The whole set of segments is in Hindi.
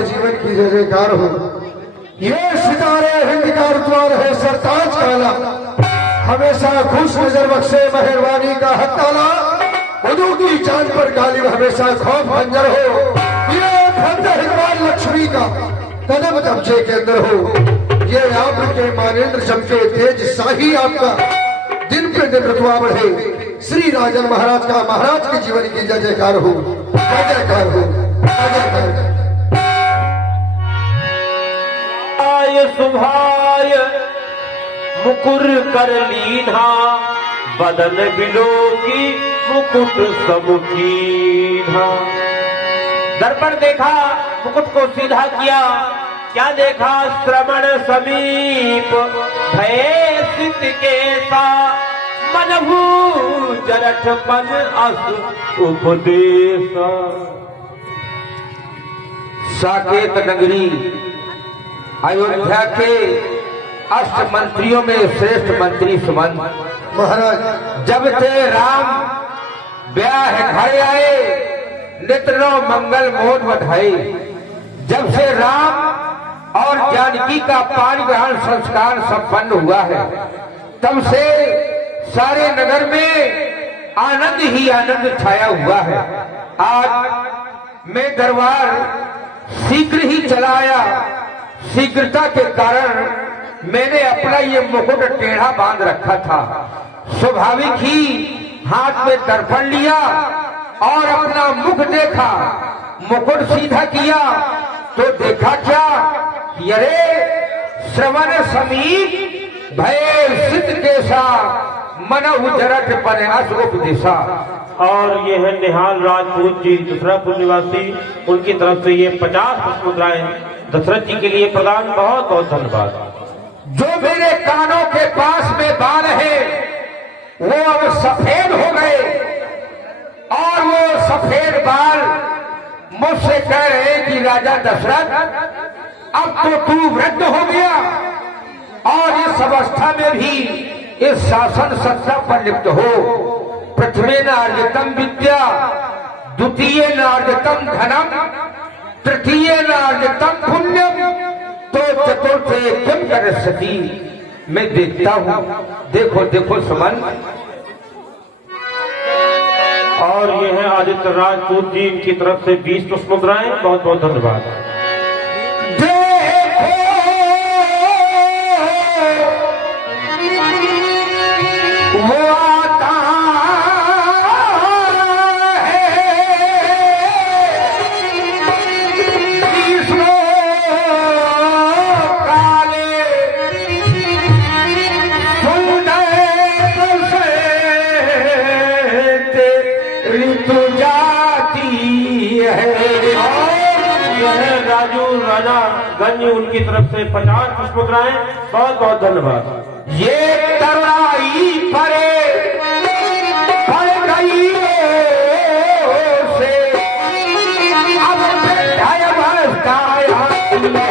के जीवन की जय जयकार हो। ये सितारे हिंद का रुतवार है सरताज काला, हमेशा खुश नजर बख्शे मेहरबानी का हक ताला, उदू की चांद पर गालिब हमेशा खौफ मंजर हो। ये फंदे हिकमान लक्ष्मी का कदम कब्जे के अंदर हो। ये आपके मानेंद्र चमके तेज शाही आपका दिन पे दिन रुतबा बढ़े। श्री राजन महाराज का महाराज के जीवन की जय जयकार हो, जय जयकार हो, जय जयकार। आय सुभाय मुकुर कर लीधा, बदन बिलो की मुकुट सब कीधा। दर्पण देखा, मुकुट को सीधा किया, क्या देखा? श्रवण समीप भय सिद्ध केसा, मनहु जरठ पन अस उपदेश। साकेत नगरी अयोध्या के अष्ट मंत्रियों में श्रेष्ठ मंत्री सुमंत महाराज जब थे राम ब्याह घर आए, नित्रो मंगल मोद बधाई। जब से राम और जानकी का पानी ग्रहण संस्कार संपन्न हुआ है, तब से सारे नगर में आनंद ही आनंद छाया हुआ है। आज मैं दरबार शीघ्र ही चलाया, शीघ्रता के कारण मैंने अपना ये मुकुट टेढ़ा बांध रखा था। स्वाभाविक ही हाथ में दर्पण लिया और अपना मुख देखा, मुकुट सीधा किया तो देखा क्या? अरे श्रवण समीप भय सिद्ध केसा, मनहु जरठ पन अस उपदेशा। और ये है निहाल राजपूत जी दशरथपुर निवासी, उनकी तरफ से ये 50 मुद्राएं दशरथ जी के लिए प्रदान। बहुत बहुत धन्यवाद। जो मेरे कानों के पास में बाल है वो अब सफेद हो गए, और वो सफेद बाल मुझसे कह रहे कि राजा दशरथ अब तो तू वृद्ध हो गया, और इस अवस्था में भी इस शासन सत्ता पर लिप्त हो। प्रथमे नार्जितम विद्या, द्वितीय नार्जितम धनम, तृतीय नार्जितम पुण्यम, तो चतुर्थे किम कर सकी। मैं देखता हूँ, देखो देखो सुमन। और ये है आदित्य राजपूत जी, इनकी तरफ से 20 मुद्राएं। बहुत बहुत धन्यवाद। गंज उनकी तरफ से 50 मुद्राएं। बहुत बहुत धन्यवाद। ये तराई परे पड़ गई से, अब अवस्था आती है।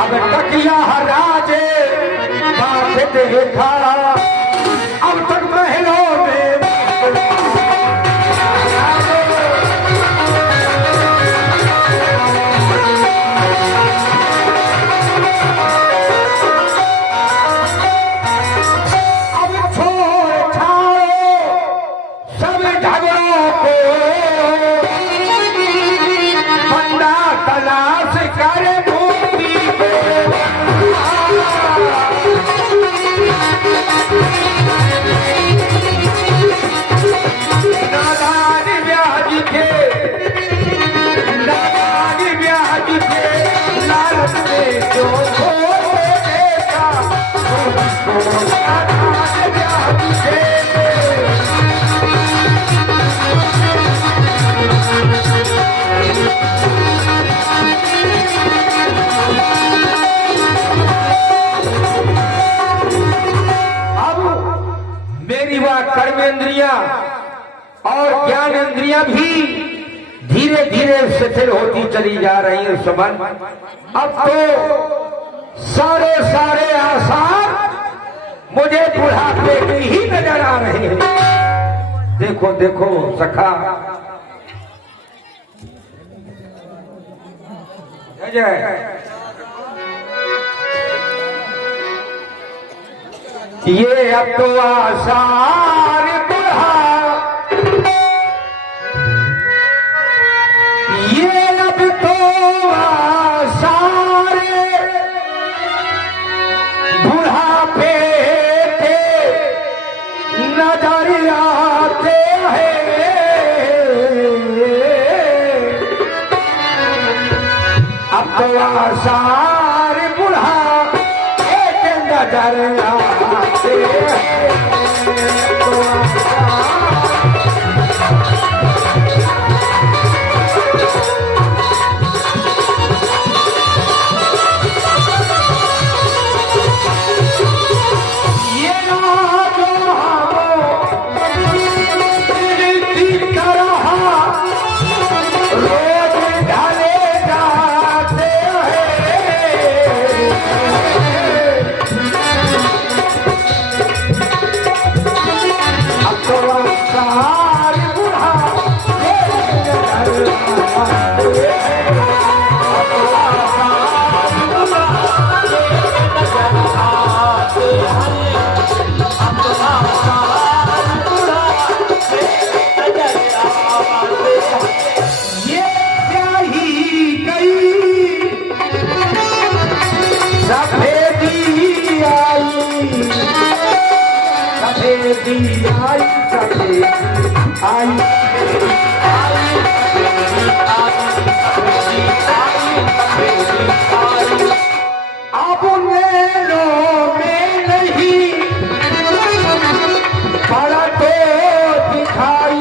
अब तकिया राजे बात देखा, अब तक महलों में सिवा कर्मेंद्रियां और ज्ञानेंद्रियां भी धीरे धीरे शिथिल होती चली जा रही हैं सुमन। अब तो सारे सारे आसार मुझे बुढ़ापे की ही नजर आ रहे हैं। देखो देखो सखा, जय ये अब तो आसार बुढ़ा, ये अब तो आसार बुढ़ापे के नजर आते हैं। अब तो आसार बुढ़ापे के नजर आते हैं। अब नैनों में नहीं पड़ा तो दिखाई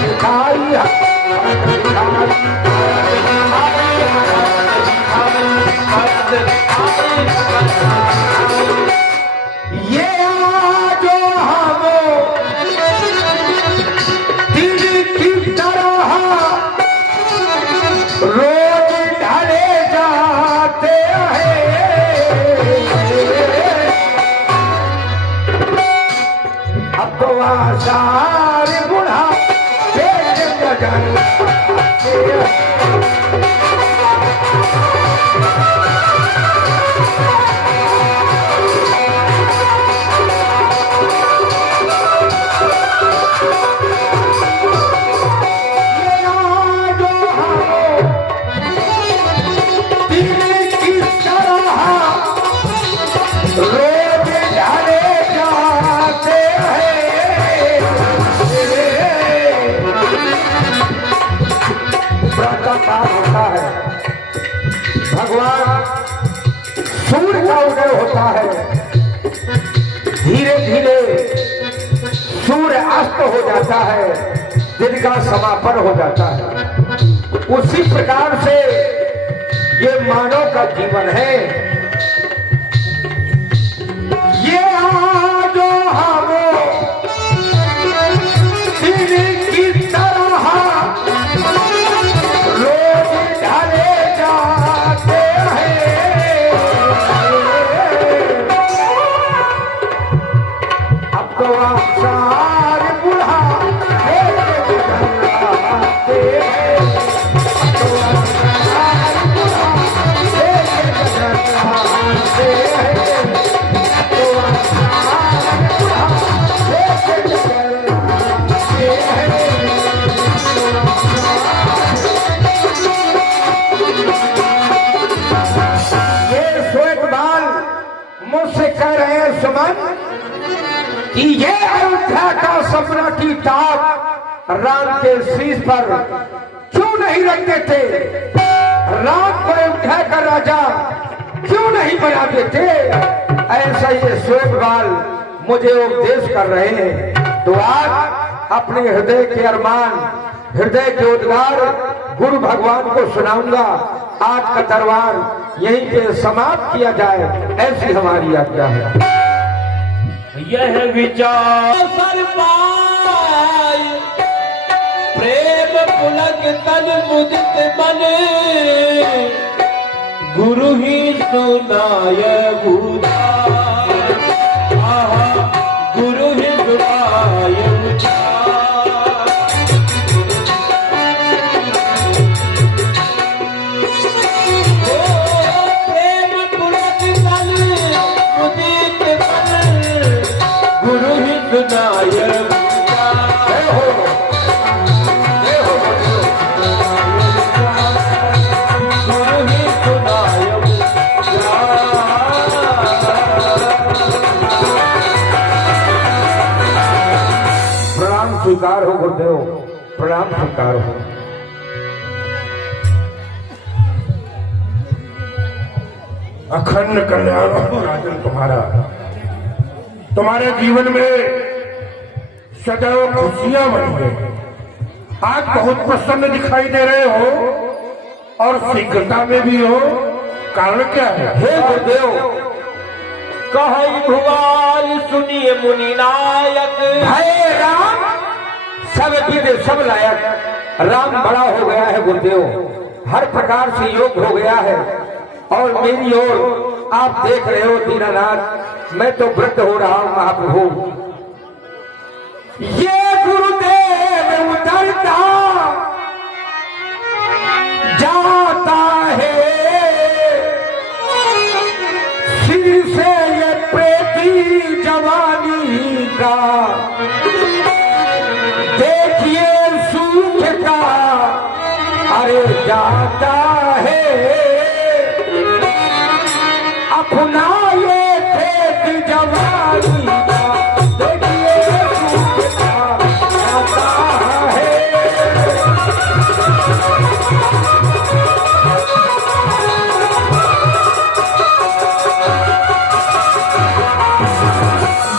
दिखाई ये जो हम दिल की तरह रोज ढले जाते हैं। अब तो आसार बुढ़ा होता है। भगवान सूर्य का उदय होता है, धीरे धीरे सूर्य अस्त हो जाता है, दिन का समापन हो जाता है। उसी प्रकार से ये मानव का जीवन है। ये जो हम दिन की तरह रोज ढले जाते हैं। अब तो आसार बुढ़ा मुझसे कह रहे हैं सुमन कि ये अयोध्या का सपना की ताक राम के शीश पर क्यों नहीं रखते थे? राम को अयोध्या का राजा क्यों नहीं बना देते? ऐसा ये श्वेतबाल मुझे उपदेश कर रहे हैं। तो आज अपने हृदय के अरमान, हृदय के उद्गार गुरु भगवान को सुनाऊंगा। आज का दरबार यहीं पे समाप्त किया जाए, ऐसी हमारी आज्ञा है। यह विचार सर पाई प्रेम पुलक तन मुदित मन गुरु ही सुनाय उदार गुरु ही सुनाय स्वीकार हो गुरुदेव, प्रणाम स्वीकार हो। अखंड कल्याण हो राजन तुम्हारा। तुम्हारे जीवन में सदैव खुशियां बनी है। आज बहुत प्रसन्न दिखाई दे रहे हो और शीघ्रता में भी हो। कारण क्या है? हे गुरुदेव, कहि भुआल सुनिए मुनि नायक हे राम सब विद सब लायक। राम बड़ा हो गया है गुरुदेव, हर प्रकार से योग्य हो गया है। और मेरी ओर आप देख रहे हो दीनानाथ, मैं तो वृद्ध हो रहा हूं महाप्रभु। ये गुरुदेव उतरता जाता है सिर से ये प्रेती जवानी का, देखिए सूख का अरे जाता है अपना ये खेत जवानी का, देखिए सूख का जाता है।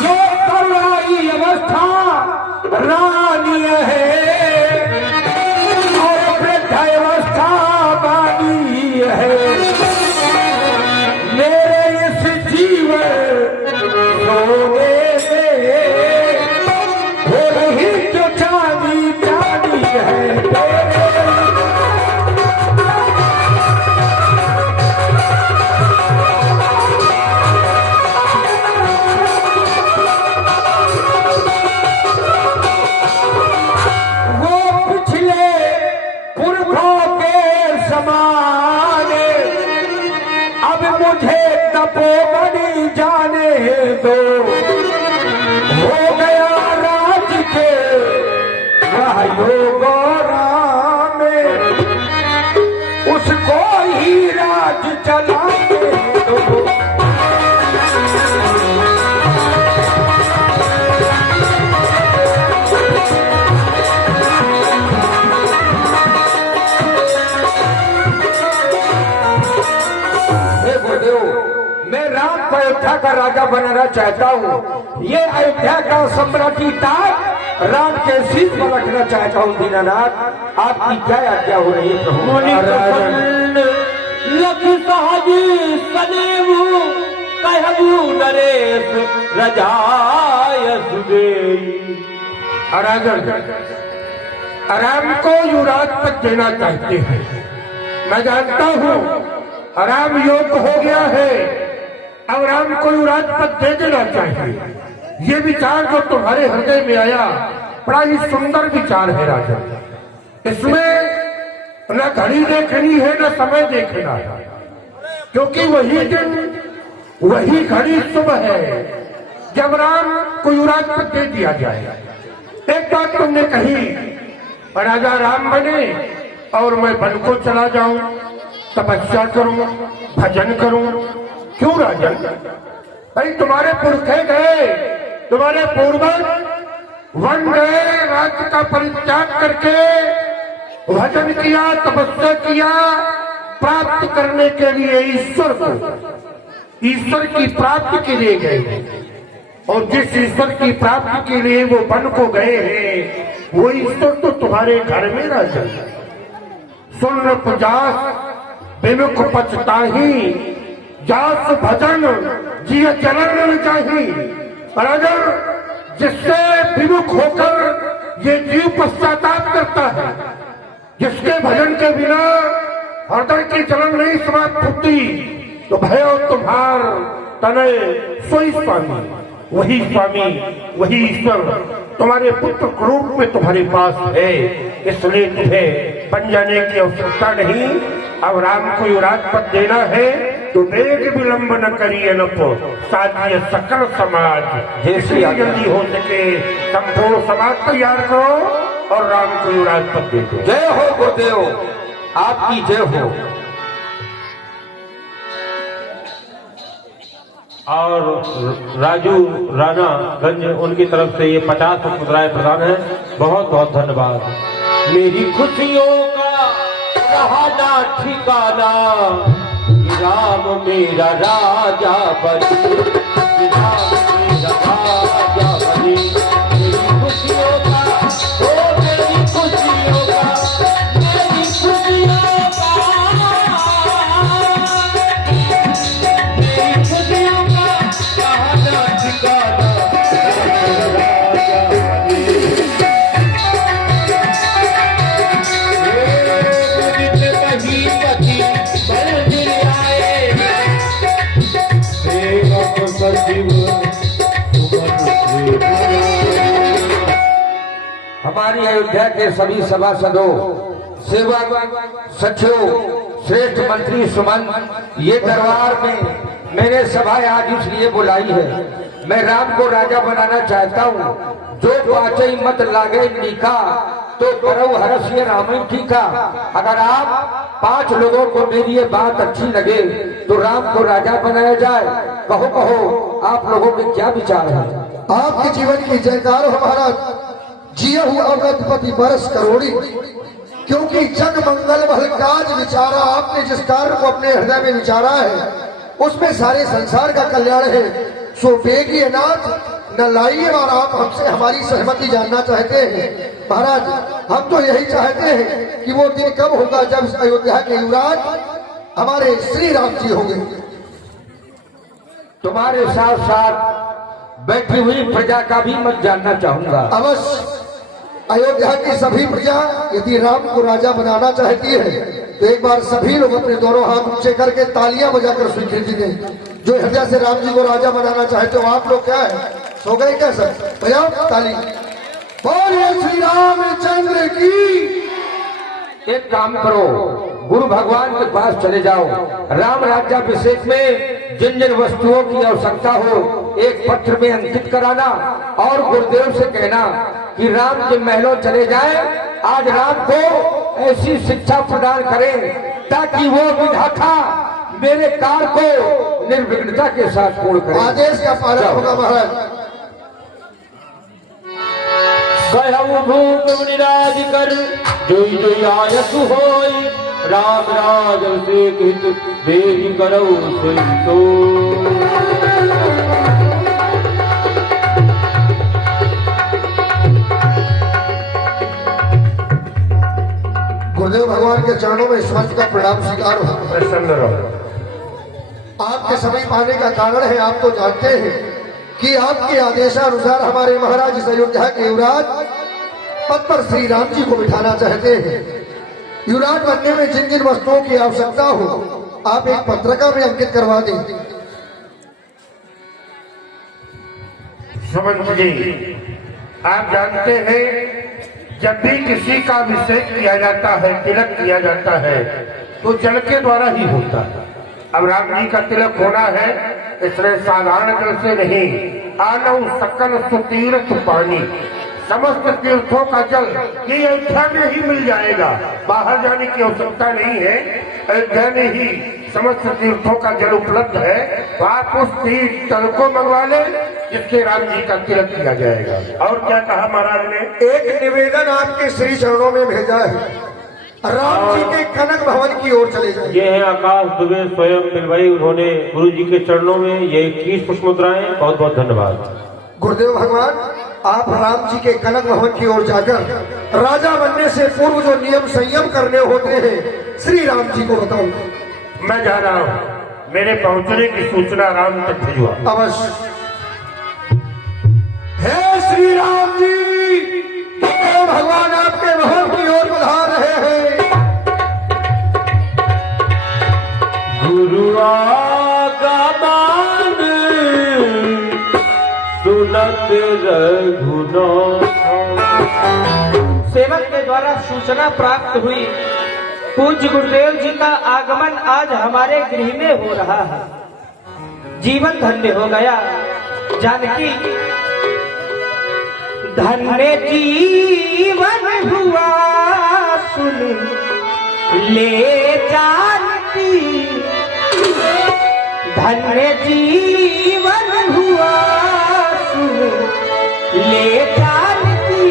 ये करुणाई अवस्था रानी है और वृद्ध अवस्था बानी है। मेरे इस जीवन सोने में हो रही जो चांदी चांदी है। वो पिछले पुरखों के समान अब मुझे तपोबनी जाने दो। हो गया राज के योगोरा में, उसको ही राज चलाने दो। हे गुरुदेव, मैं राम को अयोध्या का राजा बनाना चाहता हूँ। ये अयोध्या का सम्राटी ताज राम के सिर पर रखना चाहता हूँ। दीनानाथ, आपकी क्या आज्ञा हो रही है प्रभु? मुनि प्रसन्न लख सहजी सनेऊ कहबू नरेश रजाय सुदेई। राम को युवराज पद देना चाहते हैं। मैं जानता हूँ राम योग्य हो गया है, अब राम को युवराज पद दे देना चाहिए। ये विचार जो तुम्हारे हृदय में आया बड़ा ही सुंदर विचार है राजा। इसमें न घड़ी देखनी है न समय देखना है, क्योंकि वही दिन वही घड़ी सुबह है जब राम को युवराज पद दे दिया जाए। एक बात तुमने कही, राजा राम बने और मैं वन को चला जाऊं, तपस्या करूं, भजन करूं। क्यों राजन? भाई तुम्हारे पुरखे गए, तुम्हारे पूर्वज वन गए, राज्य का परित्याग करके भजन किया, तपस्या किया, प्राप्त करने के लिए ईश्वर को, ईश्वर की प्राप्ति के लिए गए। और जिस ईश्वर की प्राप्ति के लिए वो वन को गए हैं, वो ईश्वर तो तुम्हारे घर में राजन। सुन पुजास विमुख पछताही, जास भजन जिय चरण चाही, और अगर जिससे विमुख होकर ये जीव पश्चाताप करता है, जिसके भजन के बिना हृदय की जलन नहीं समाप्त होती, तो भयो तुम्हार तनय सोई स्वामी, वही ईश्वर तुम्हारे पुत्र के रूप में तुम्हारे पास है। इसलिए तुम्हें बन जाने की आवश्यकता नहीं। अब राम को युवराज पद देना है तो वेग विलंब न करिए न को साजिए सकल समाज, जैसी जल्दी हो सके संपूर्ण समाज तैयार करो और राम को युवराज पद दे दो। जय हो गुरुदेव, आपकी जय हो। और राजू राणा गंज उनकी तरफ से ये 50 मुद्राएं प्रदान है। बहुत बहुत धन्यवाद। मेरी खुशियों का रहा ना ठिकाना, राम मेरा राजा बने, राम मेरा राजा बने। मेरी खुशियों का, ओ मेरी खुशियों का, मेरी खुशियों का, मेरी खुशियों का रहा ना ठिकाना, हमारी अयोध्या के सभी सभासदों, सेवक, सचिव, श्रेष्ठ मंत्री सुमन, ये दरबार में मैंने सभा आज इसलिए बुलाई है। मैं राम को राजा बनाना चाहता हूँ। जो पाचई मत लागे नीका, तो करो हरसिय राम ठीका। अगर आप 5 लोगों को मेरी ये बात अच्छी लगे तो राम को राजा बनाया जाए। कहो कहो आप लोगों के क्या विचार है? आपके जीवन की जयकार हो महाराज। जिया हुआ अवधपति बरस करोड़ी, क्योंकि जग मंगल भल काज विचारा। आपने जिस कार्य को अपने हृदय में विचारा है उसमें सारे संसार का कल्याण है। सो बेगिए नाथ न लाइए, और आप हमसे हमारी सहमति जानना चाहते हैं। महाराज हम तो यही चाहते हैं कि वो दिन कब होगा जब अयोध्या के युवराज हमारे श्री राम जी होंगे। तुम्हारे साथ साथ बैठी हुई प्रजा का भी मत जानना चाहूंगा। अवश्य अयोध्या की सभी प्रजा यदि राम को राजा बनाना चाहती है तो एक बार सभी लोग अपने दोनों हाथ ऊंचे करके तालियां बजाकर स्वीकृति दें। जो हृदय से राम जी को राजा बनाना चाहते हो आप लोग क्या है, सो गए क्या सर? बजाओ ताली। बोलिए श्री रामचंद्र की। एक काम करो, गुरु भगवान के पास चले जाओ। राम राज्याभिषेक में जिन जिन वस्तुओं की आवश्यकता हो एक पत्र में अंकित कराना और गुरुदेव से कहना कि राम के महलों चले जाए, आज राम को ऐसी शिक्षा प्रदान करें ताकि वो विधाता मेरे कार्य को निर्विघ्नता के साथ पूर्ण करे। आदेश का पालन होगा महाराज। भूप निराज कर जोई जोई आयस होई, राम राज से हित बेरी करो सोई तो। गुरुदेव भगवान के चरणों में इस वक्त का प्रणाम स्वीकार हो। प्रसन्न रहो। आपके समय पाने का कारण है, आप तो जानते हैं कि आपके आदेशानुसार हमारे महाराज इस अयोध्या के युवराज पद पर श्री राम जी को बिठाना चाहते हैं। युवराज बनने में जिन जिन वस्तुओं की आवश्यकता हो आप एक पत्रिका में अंकित करवा दें। सुमंत जी, आप जानते हैं जब भी किसी का अभिषेक किया जाता है, तिलक किया जाता है, तो जल के द्वारा ही होता है। अब राम जी का तिलक होना है, इसलिए साधारण जल से नहीं, आनव सकल सुतीर्थ पानी, समस्त तीर्थों का जल ये अयोध्या में ही मिल जाएगा। बाहर जाने की आवश्यकता नहीं है, अयोध्या में ही समस्त तीर्थों का जल उपलब्ध है। तो आप उस तीर्थ जल को मंगवा ले जिससे राम जी का तिलक किया जाएगा। और क्या कहा महाराज ने? एक निवेदन आपके श्री चरणों में भेजा है, राम जी के कनक भवन की ओर चले जाए। ये है आकाश दुबे स्वयं मिलवाई उन्होंने गुरु जी के चरणों में ये 21 पुष्प मुद्राएं। बहुत बहुत धन्यवाद। गुरुदेव भगवान आप राम जी के कनक भवन की ओर जाकर राजा बनने से पूर्व जो नियम संयम करने होते हैं श्री राम जी को बताओ। मैं जा रहा हूँ, मेरे पहुंचने की सूचना राम तक भिजवा। अवश्य। श्री राम जी, तो भगवान आपके महल की ओर बढ़ा रहे हैं। गुरु आगमन सुनत रघुनाथ। सेवक के द्वारा सूचना प्राप्त हुई पूज्य गुरुदेव जी का आगमन आज हमारे गृह में हो रहा है। जीवन धन्य हो गया। जानकी धन्य जीवन हुआ सुन ले जानकी, धन्य जीवन हुआ सुन ले जानकी,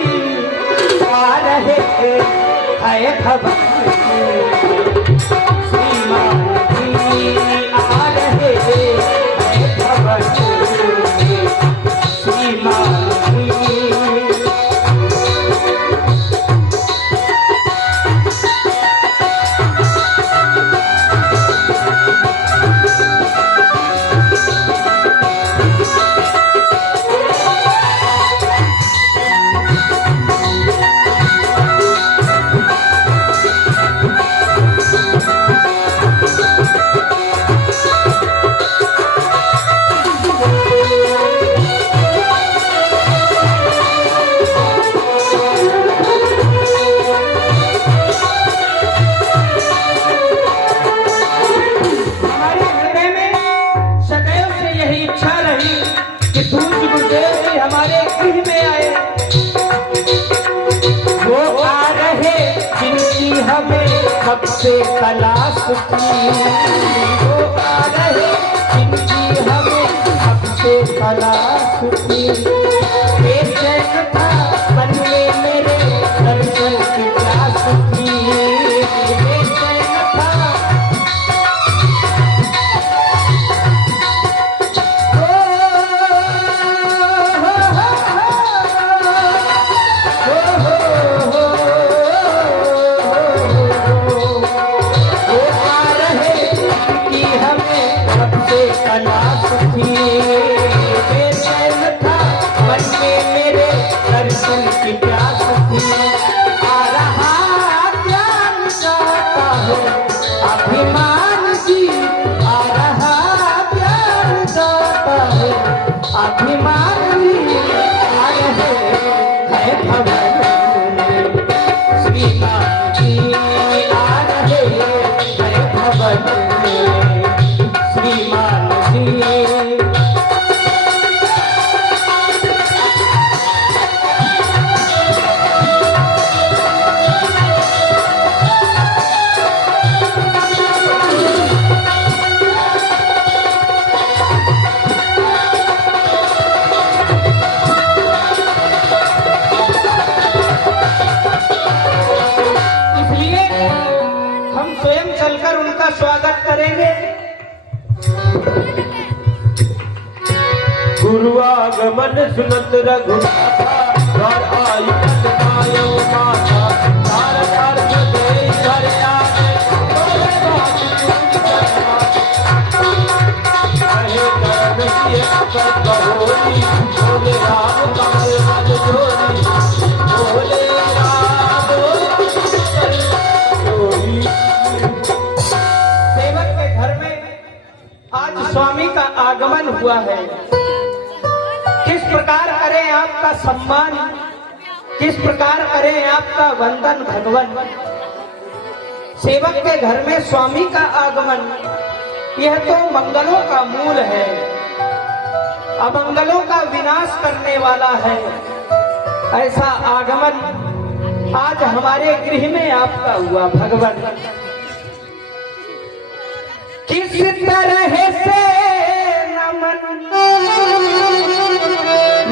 आ रहे है भवन श्रीमान जी, आ रहे है भवन श्रीमान जी। कब से तलाश की वो आ रहे, जिनकी हमें कब से तलाश की। बेचैन था मन में मेरे दर्शन की प्यास की, बेचैन था। गुरु आगमन सुनत रघुनाथ, घर आई मायो माता, तार तार सदे घर आवे, बोले बात कहे कर्म किए कर कहोरी, बोले राम कमल मद जोरी, बोले राम जोरी। सेवक के घर में आज स्वामी का आगमन हुआ है। किस प्रकार करें आपका सम्मान, किस प्रकार करें आपका वंदन भगवान। सेवक के घर में स्वामी का आगमन, यह तो मंगलों का मूल है, अमंगलों का विनाश करने वाला है। ऐसा आगमन आज हमारे गृह में आपका हुआ भगवान। किस तरह से नमन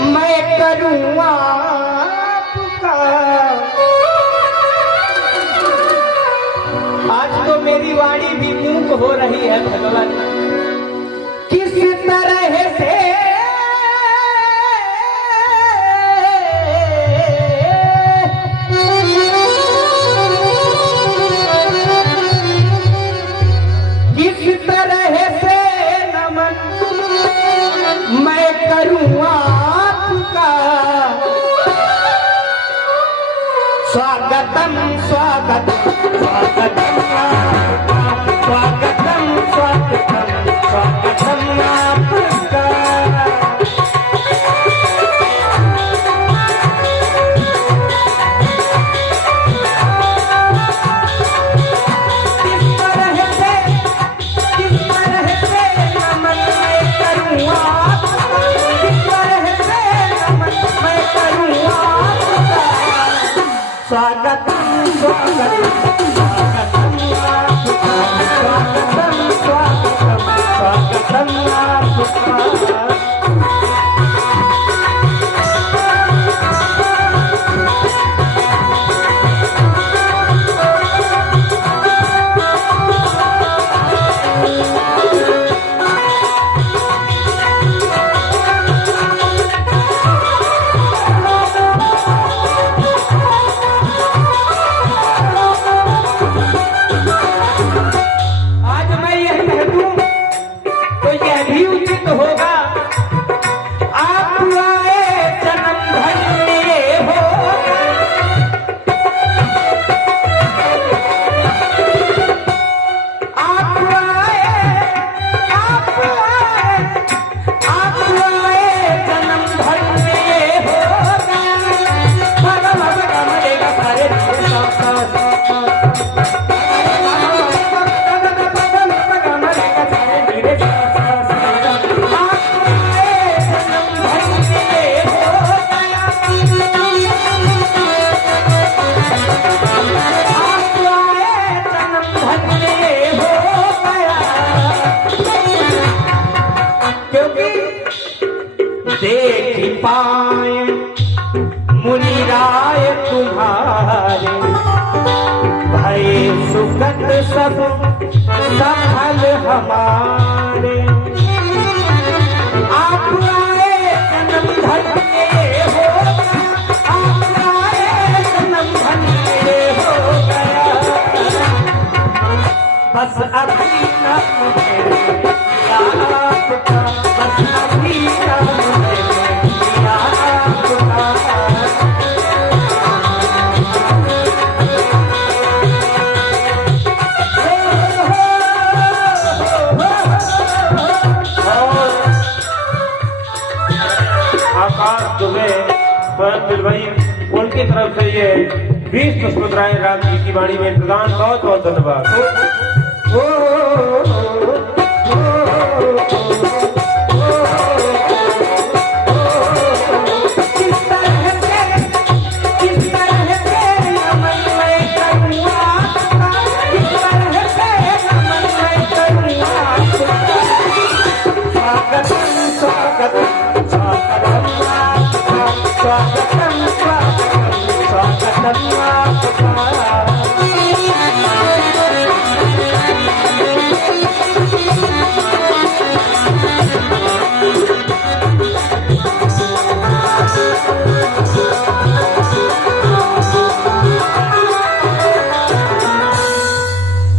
मैं करूं आपका, आज तो मेरी वाणी भी मूक हो रही है भगवान। किस तरह से नमन मैं करूं आपका, स्वागतम स्वागतम स्वागतम स्वागतम स्वागतम स्वागतम आपका। स्वागतम स्वागतम स्वागतम स्वागतम स्वागतम आपका। देख पाए मुनिराय तुम्हारे भय सुगत सब सफल हमारे। आप आए जन्म धन्य हो, आप आए जन्म धन्य हो गया। बस अभी नाम आपका, बस अभी नाम आकाश दुबे स्वयं दिलभई उनकी तरफ से ये 20 पुष्पमुद्राएं राम जी की वाणी में प्रदान। बहुत बहुत धन्यवाद।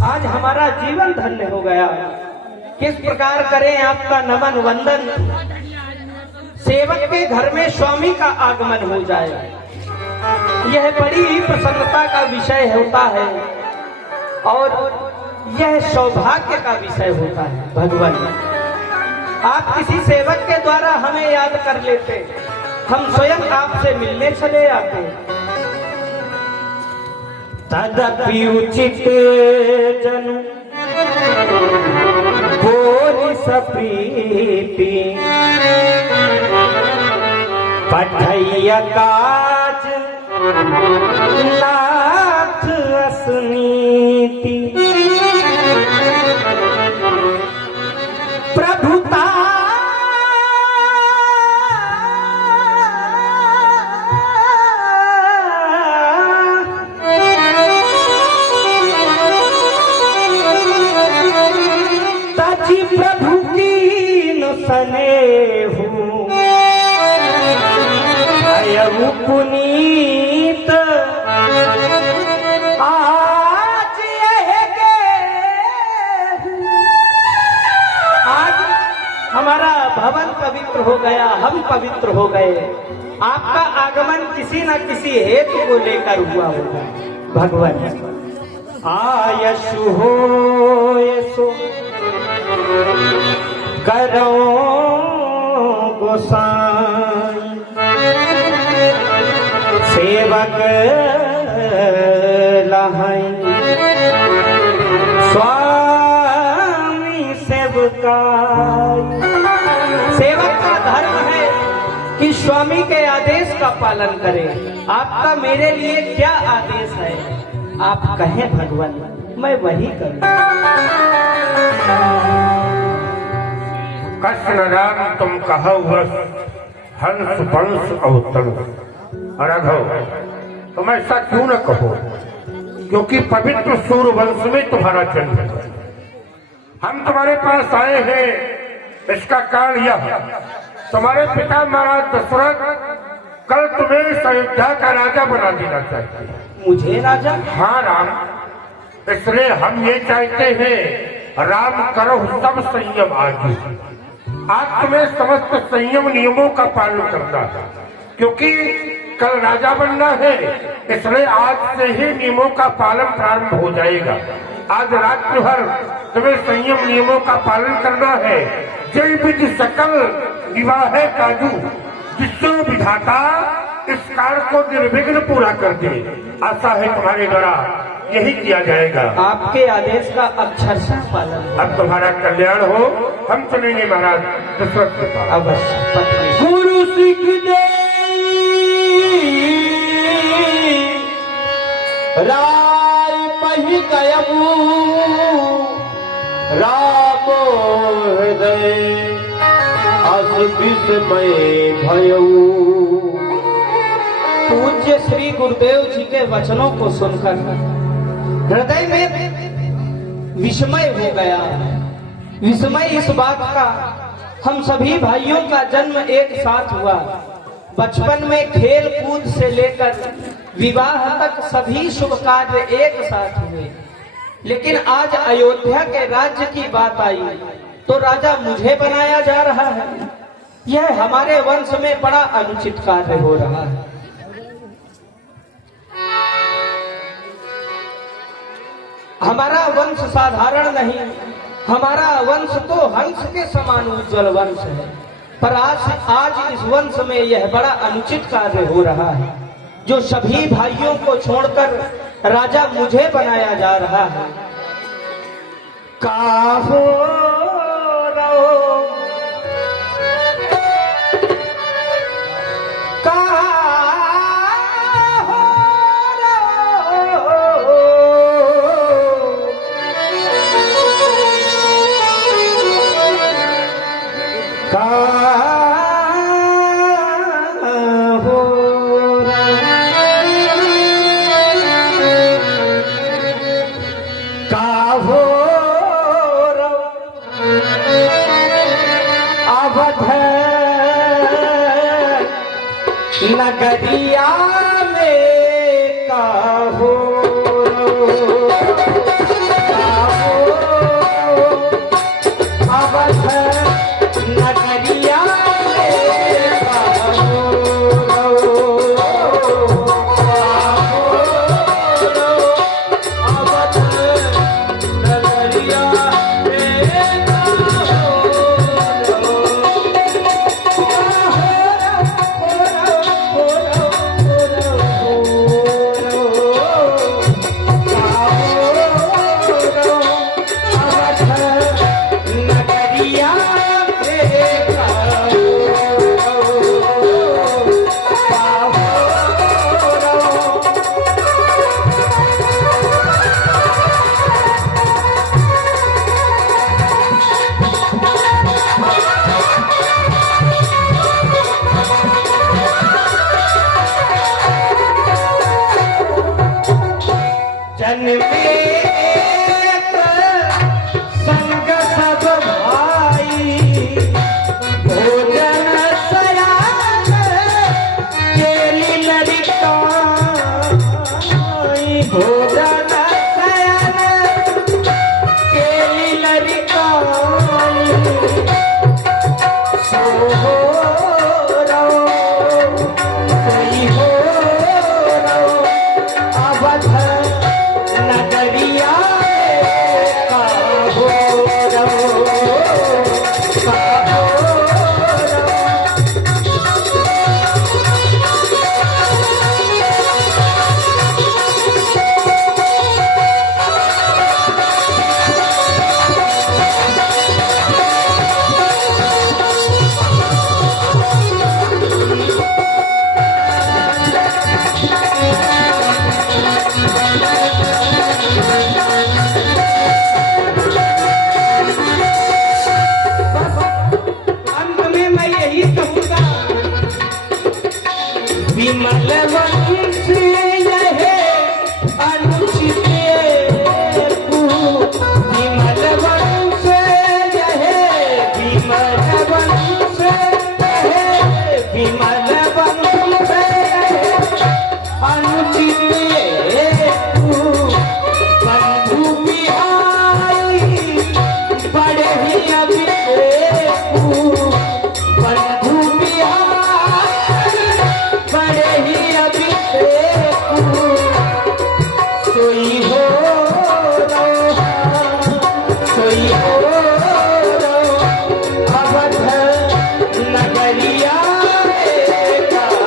आज हमारा जीवन धन्य हो गया। किस प्रकार करें आपका नमन वंदन। सेवक के घर में स्वामी का आगमन हो जाए, यह बड़ी ही प्रसन्नता का विषय होता है और यह सौभाग्य का विषय होता है। भगवान आप किसी सेवक के द्वारा हमें याद कर लेते, हम स्वयं आपसे मिलने चले आते। तदपि उचित जनु बोली सप्रीति पठैया काज नाथ असनीति। प्रभुता ताजी प्रभु की न सने हूँ अयु पुनीत आज यह के आज हमारा भवन पवित्र हो गया, हम पवित्र हो गए। आपका आगमन किसी न किसी हेतु को लेकर हुआ होगा। भगवान आयशु हो यशो करो गोसाई सेवक लहाई स्वामी सेवकाई। सेवक का धर्म है कि स्वामी के आदेश का पालन करें। आपका मेरे लिए क्या आदेश है? आप कहें भगवान, मैं वही करूं। कृष्ण राम तुम कहो वश हंस वंश अवतरण। राघव तुम ऐसा क्यों न कहो, क्योंकि पवित्र सूर्य वंश में तुम्हारा जन्म है। हम तुम्हारे पास आए हैं, इसका कारण यह, तुम्हारे पिता महाराज दशरथ कल तुम्हें अयोध्या का राजा बना देना चाहते हैं। मुझे राजा? हाँ राम, इसलिए हम ये चाहते हैं राम करो सब संयम आदि। आज तुम्हें समस्त संयम नियमों का पालन करना है, क्योंकि कल राजा बनना है, इसलिए आज से ही नियमों का पालन प्रारंभ हो जाएगा। आज रात्रि भर तुम्हें संयम नियमों का पालन करना है। जय विधि सकल विवाह काजू, जिससे विधाता इस कार्य को निर्विघ्न पूरा कर दे। आशा है तुम्हारे द्वारा यही किया जाएगा। आपके आदेश का अक्षरशः पालन। अब तुम्हारा कल्याण हो। हम चलेंगे महाराज दशरथ के पास। अवश्य। गुरु सिख दे राय पही गयबू रामो हृदय अस विस्मय भयऊ। पूज्य श्री गुरुदेव जी के वचनों को सुनकर हृदय में विस्मय हो गया। विस्मय इस बात का, हम सभी भाइयों का जन्म एक साथ हुआ। बचपन में खेल कूद से लेकर विवाह तक सभी शुभ कार्य एक साथ हुए, लेकिन आज अयोध्या के राज्य की बात आई तो राजा मुझे बनाया जा रहा है। यह हमारे वंश में बड़ा अनुचित कार्य हो रहा है। हमारा वंश साधारण नहीं, हमारा वंश तो हंस के समान उज्जवल वंश है, पर आज इस वंश में यह बड़ा अनुचित कार्य हो रहा है, जो सभी भाइयों को छोड़कर राजा मुझे बनाया जा रहा है। काहो रहो नगरिया में काहो अवध नगरिया में काहो अवध नगरिया में काहो विमल वंश यहे अनुचित विमल वंश यहे विमल वंश यहे विमल वंश यहे अनुचित बंधु बिहारी बड़े ही अभिषेक बंधु बिहारी बड़े ही अभिषेक सोई हो सोई हो अवध नगरिया का हो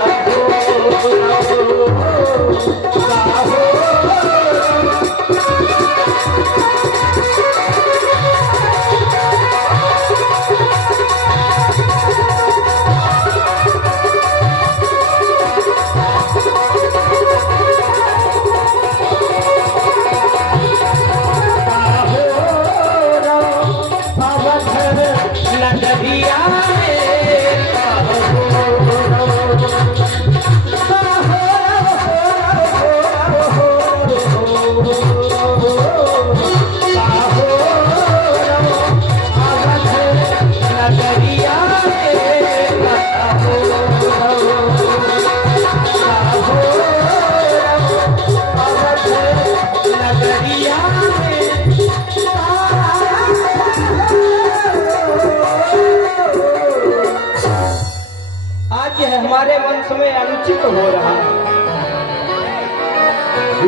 हमारे वंश में अनुचित हो रहा है।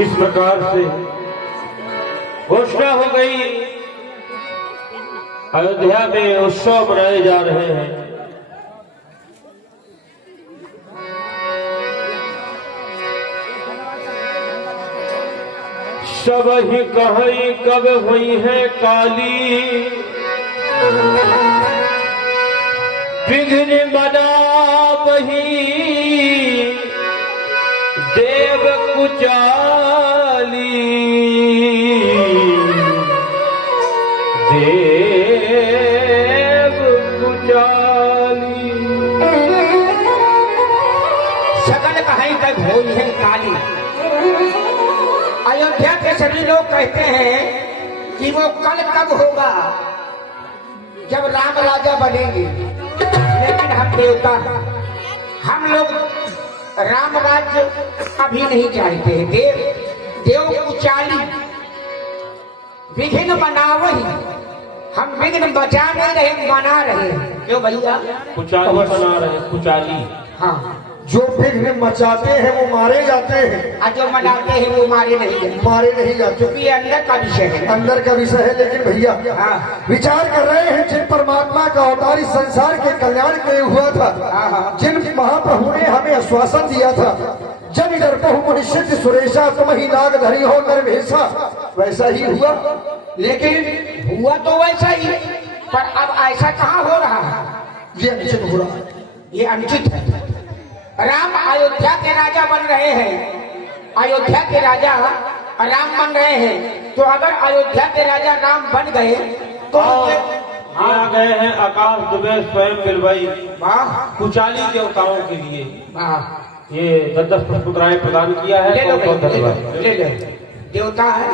इस प्रकार से घोषणा हो गई, अयोध्या में उत्सव मनाए जा रहे हैं। सब ही कहीं कब हुई है काली, विघ्न बना वही देव कुचाली, देव कुचाली। सकल कहीं तक हुई है काली। अयोध्या के सभी लोग कहते हैं कि वो कल कब होगा, जब राम राजा बनेंगे। लेकिन हम देवता हैं, हम लोग राम राज्य अभी नहीं चाहते हैं। देव कुचाली विघ्न बनावही, हम विघ्न बचा नहीं रहे, बना रहे हैं। क्यों भैया? कुचाली बना रहे, कुचाली। हाँ, जो विघ्न मचाते हैं वो मारे जाते हैं, और जो मनाते हैं वो मारे नहीं जाते। मारे नहीं जाते। क्योंकि ये अंदर का विषय है। अंदर का विषय है। लेकिन भैया हाँ। विचार कर रहे हैं, जिन परमात्मा का अवतार इस संसार के कल्याण के लिए हुआ था, जिन महाप्रभु ने हमें आश्वासन दिया था, जन डर बहु मनुष्य सुरेशा तुम ही नाग धरी हो नरभेषा, वैसा ही हुआ। लेकिन हुआ तो वैसा ही, पर अब ऐसा कहाँ हो रहा है? ये अनुचित हो रहा है, ये अनुचित है। राम अयोध्या के राजा बन रहे हैं, अयोध्या के राजा राम बन रहे हैं। तो अगर अयोध्या के राजा राम बन गए तो आ गए हैं आकाश दुबे स्वयं बिलवाई वाह कुचाली देवताओं के लिए वाह, ये 10 मुद्राएं प्रदान किया है। ले लो बहुत बहुत ले लो धन्यवाद। ले लो। देवता है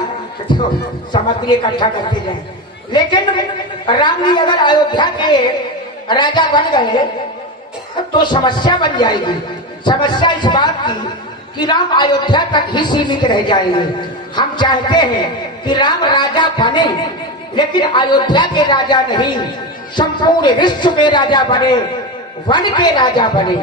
तो सामग्री इकट्ठा करते जाए। लेकिन राम जी अगर अयोध्या के राजा बन गए तो समस्या बन जाएगी। समस्या इस बात की कि राम अयोध्या तक ही सीमित रह जाएंगे। हम चाहते हैं कि राम राजा बने, लेकिन अयोध्या के राजा नहीं, संपूर्ण विश्व के राजा बने, वन के राजा बने।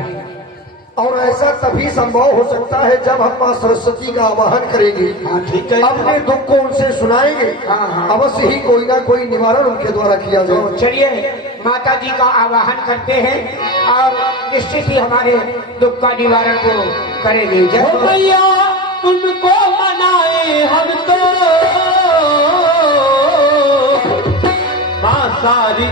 और ऐसा तभी संभव हो सकता है जब हम माँ सरस्वती का आवाहन करेंगे, ठीक है। अपने दुख को उनसे सुनाएंगे, हाँ। अवश्य ही कोई ना कोई निवारण उनके द्वारा किया तो जाए। चलिए माता जी का आवाहन करते हैं और निश्चित ही हमारे दुख का निवारण को करेंगे। जय हो भैया उनको मनाए हम तो मां सारी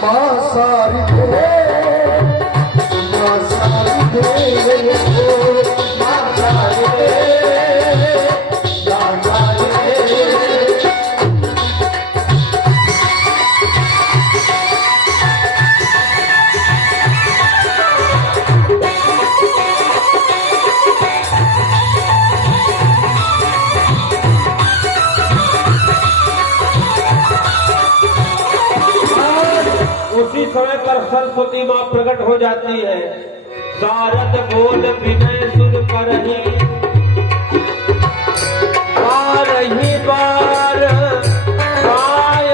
माँ सारी दे सरस्वती माँ प्रकट हो जाती है। शारद बोल विनय सुर करही, बारही बार गाय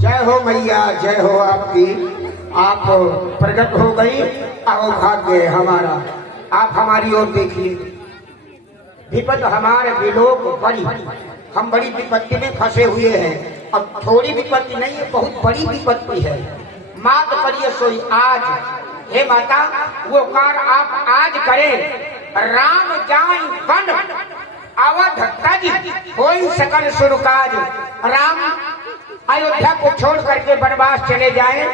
जय हो मैया, जय हो आपकी। आप प्रकट हो गई, आओ भाग्य हमारा। आप हमारी ओर देखिए, विपद हमारे विलोक बड़ी, हम बड़ी विपत्ति में फंसे हुए हैं। अब थोड़ी विपत्ति नहीं है, बहुत बड़ी विपत्ति है। मात करिए सोई आज, हे माता वो कार आप आज करें। राम जाई वन अवध तज होई सकल सुरकाज। राम अयोध्या को छोड़ करके वनवास चले जाएं,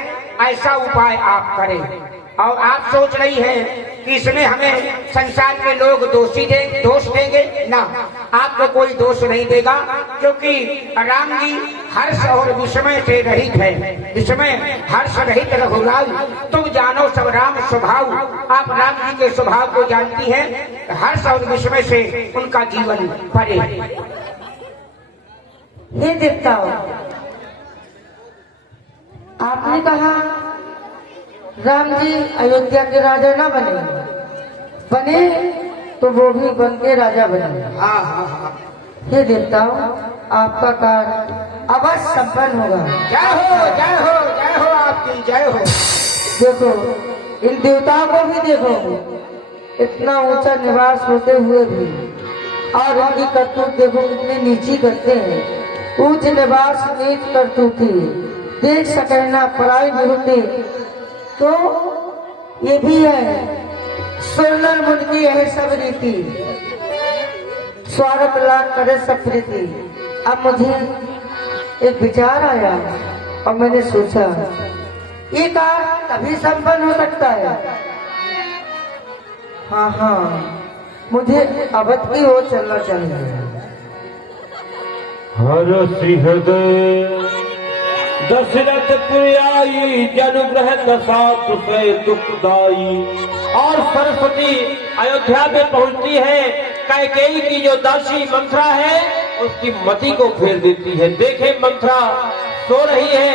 ऐसा उपाय आप करें। और आप सोच रही हैं कि इसमें हमें संसार के लोग दोष देंगे ना, आपको कोई दोष नहीं देगा, क्योंकि राम जी हर्ष और विस्मय से रहित है। विस्मय हर्ष रहित रघुराज, तुम जानो सब राम स्वभाव। आप राम जी के स्वभाव को जानती हैं, हर्ष और विस्मय से उनका जीवन परे। हे देवताओं, आपने कहा राम जी अयोध्या के राजा ना बने तो वो भी बन के राजा बने। हे देवताओं, आपका कार्य अवश्य संपन्न होगा। जय हो, जय हो, जय हो आपकी, जय हो। देखो, इन देवताओं को भी देखो, इतना ऊंचा निवास होते हुए भी, और इनकी करतूत देखो कितनी नीची करते हैं। ऊंच निवास नीच करतूती, देख सके ना पराई विरुद्धि, तो ये भी है। सुरनर मुन की है सब रीति, स्वागत लाभ करे सब प्रीति। अब मुझे एक विचार आया और मैंने सोचा ये कार्य तभी संपन्न हो सकता है। हाँ, मुझे अवध की ओर चलना चाहिए। हर हृदय दशरथ पुरी जनुग्रह दशा तुसे दुखदाई। और सरस्वती अयोध्या में पहुंचती है, कैकेयी की जो दासी मंथरा है उसकी मति को फेर देती है। देखे मंथरा सो रही है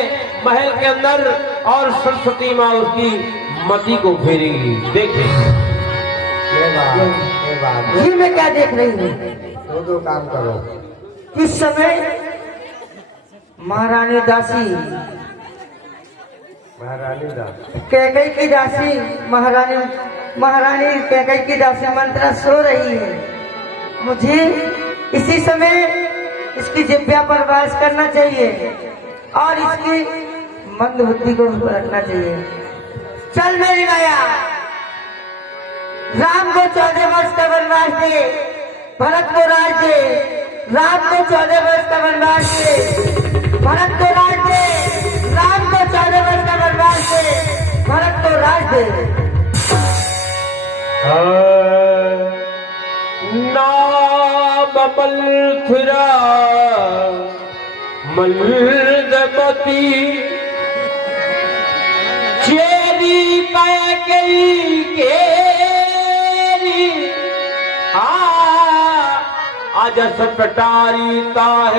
महल के अंदर और सरस्वती माँ उसकी मति को फेरेगी। देखे ये मैं क्या देख रही हूँ? दो काम करो। किस समय महारानी दासी, कैकेयी की दासी, महारानी कैकेयी की दासी मंत्रा सो रही है। मुझे इसी समय इसकी जिह्वा पर वास करना चाहिए और इसकी मंद बुद्धि को रखना चाहिए। चल मेरी माया, राम को 14 वर्ष का वनवास दे, भरत को राज दे। राम को 14 वर्ष का वनवास दे, भरत को राज दे। राम को 14 वर्ष का वनवास दे, भरत को राज दे। नाम मलथिरा मल्दमती, चेरी कैकेयी केरी। आज सपटारी ताह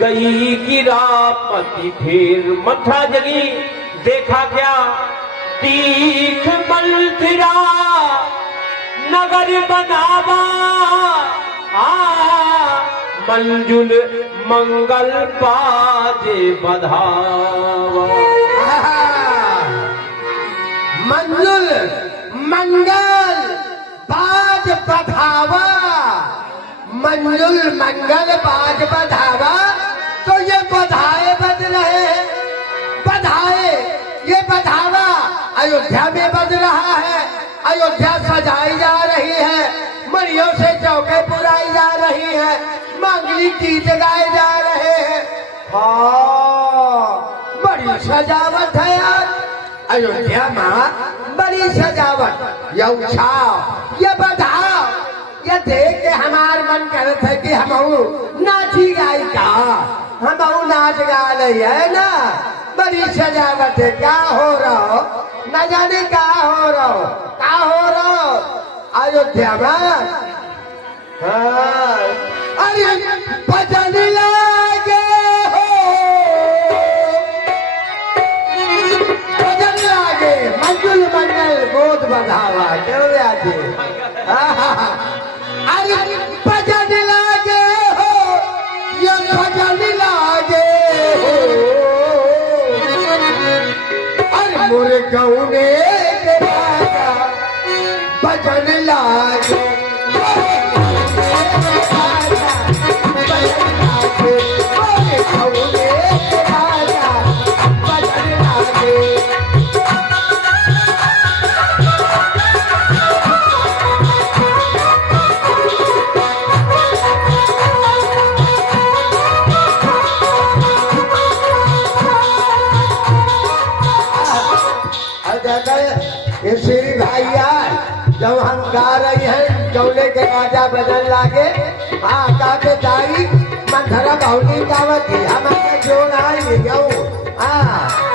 गई गिरापति फिर। मंथरा जगी, देखा क्या तीख मलथिरा नगर बनावा। मंजुल मंगल बाजे बधावा। मंजुल मंगल बाज बधावा। मंजुल मंगल बाज बधावा, तो ये बधाए बज रहे हैं। बधाए, ये बधावा अयोध्या में बज रहा है। अयोध्या सजाई जा रही है, मरियों से चौके पुराई जा रही है, मांगलिक गीत गाए जा रहे हैं। हाँ, बड़ी सजावट है यार अयोध्या में, बड़ी सजावट। ये उछाओ, ये बधाओ, ये देख के हमार मन करत है कि हम नाची गाई का, हम नाच गा रही है ना। बड़ी सजावट है। क्या हो रहा हो न जाने, क्या हो रहा हो, क्या हो रहा हो अयोध्या में। हाँ, अरे कौने के राजा बजन लागे ये श्री भैया जब हम गा रही हैं जौले के बाजा बजन लागे हाँ गाते जाई मंथरा बहुली गावती हम जोड़ आई हाँ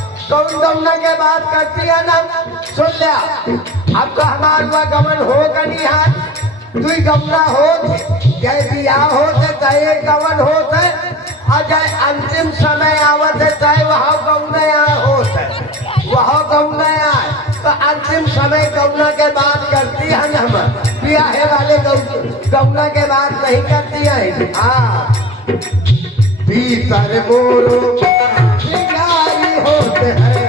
गौना के बात करती है ना सुन लिया अब तो हमारा गमन हो गनी है तू गमना हो जय बियाह होते चाहे गमन होते और जय अंतिम समय आवत है चाहे वहाँ गौना होते वहाँ गौना आए तो अंतिम समय गौना के बात करती है ना हम बियाहे वाले गौना के बात नहीं करती है हाँ भीतर मोरो होते हैं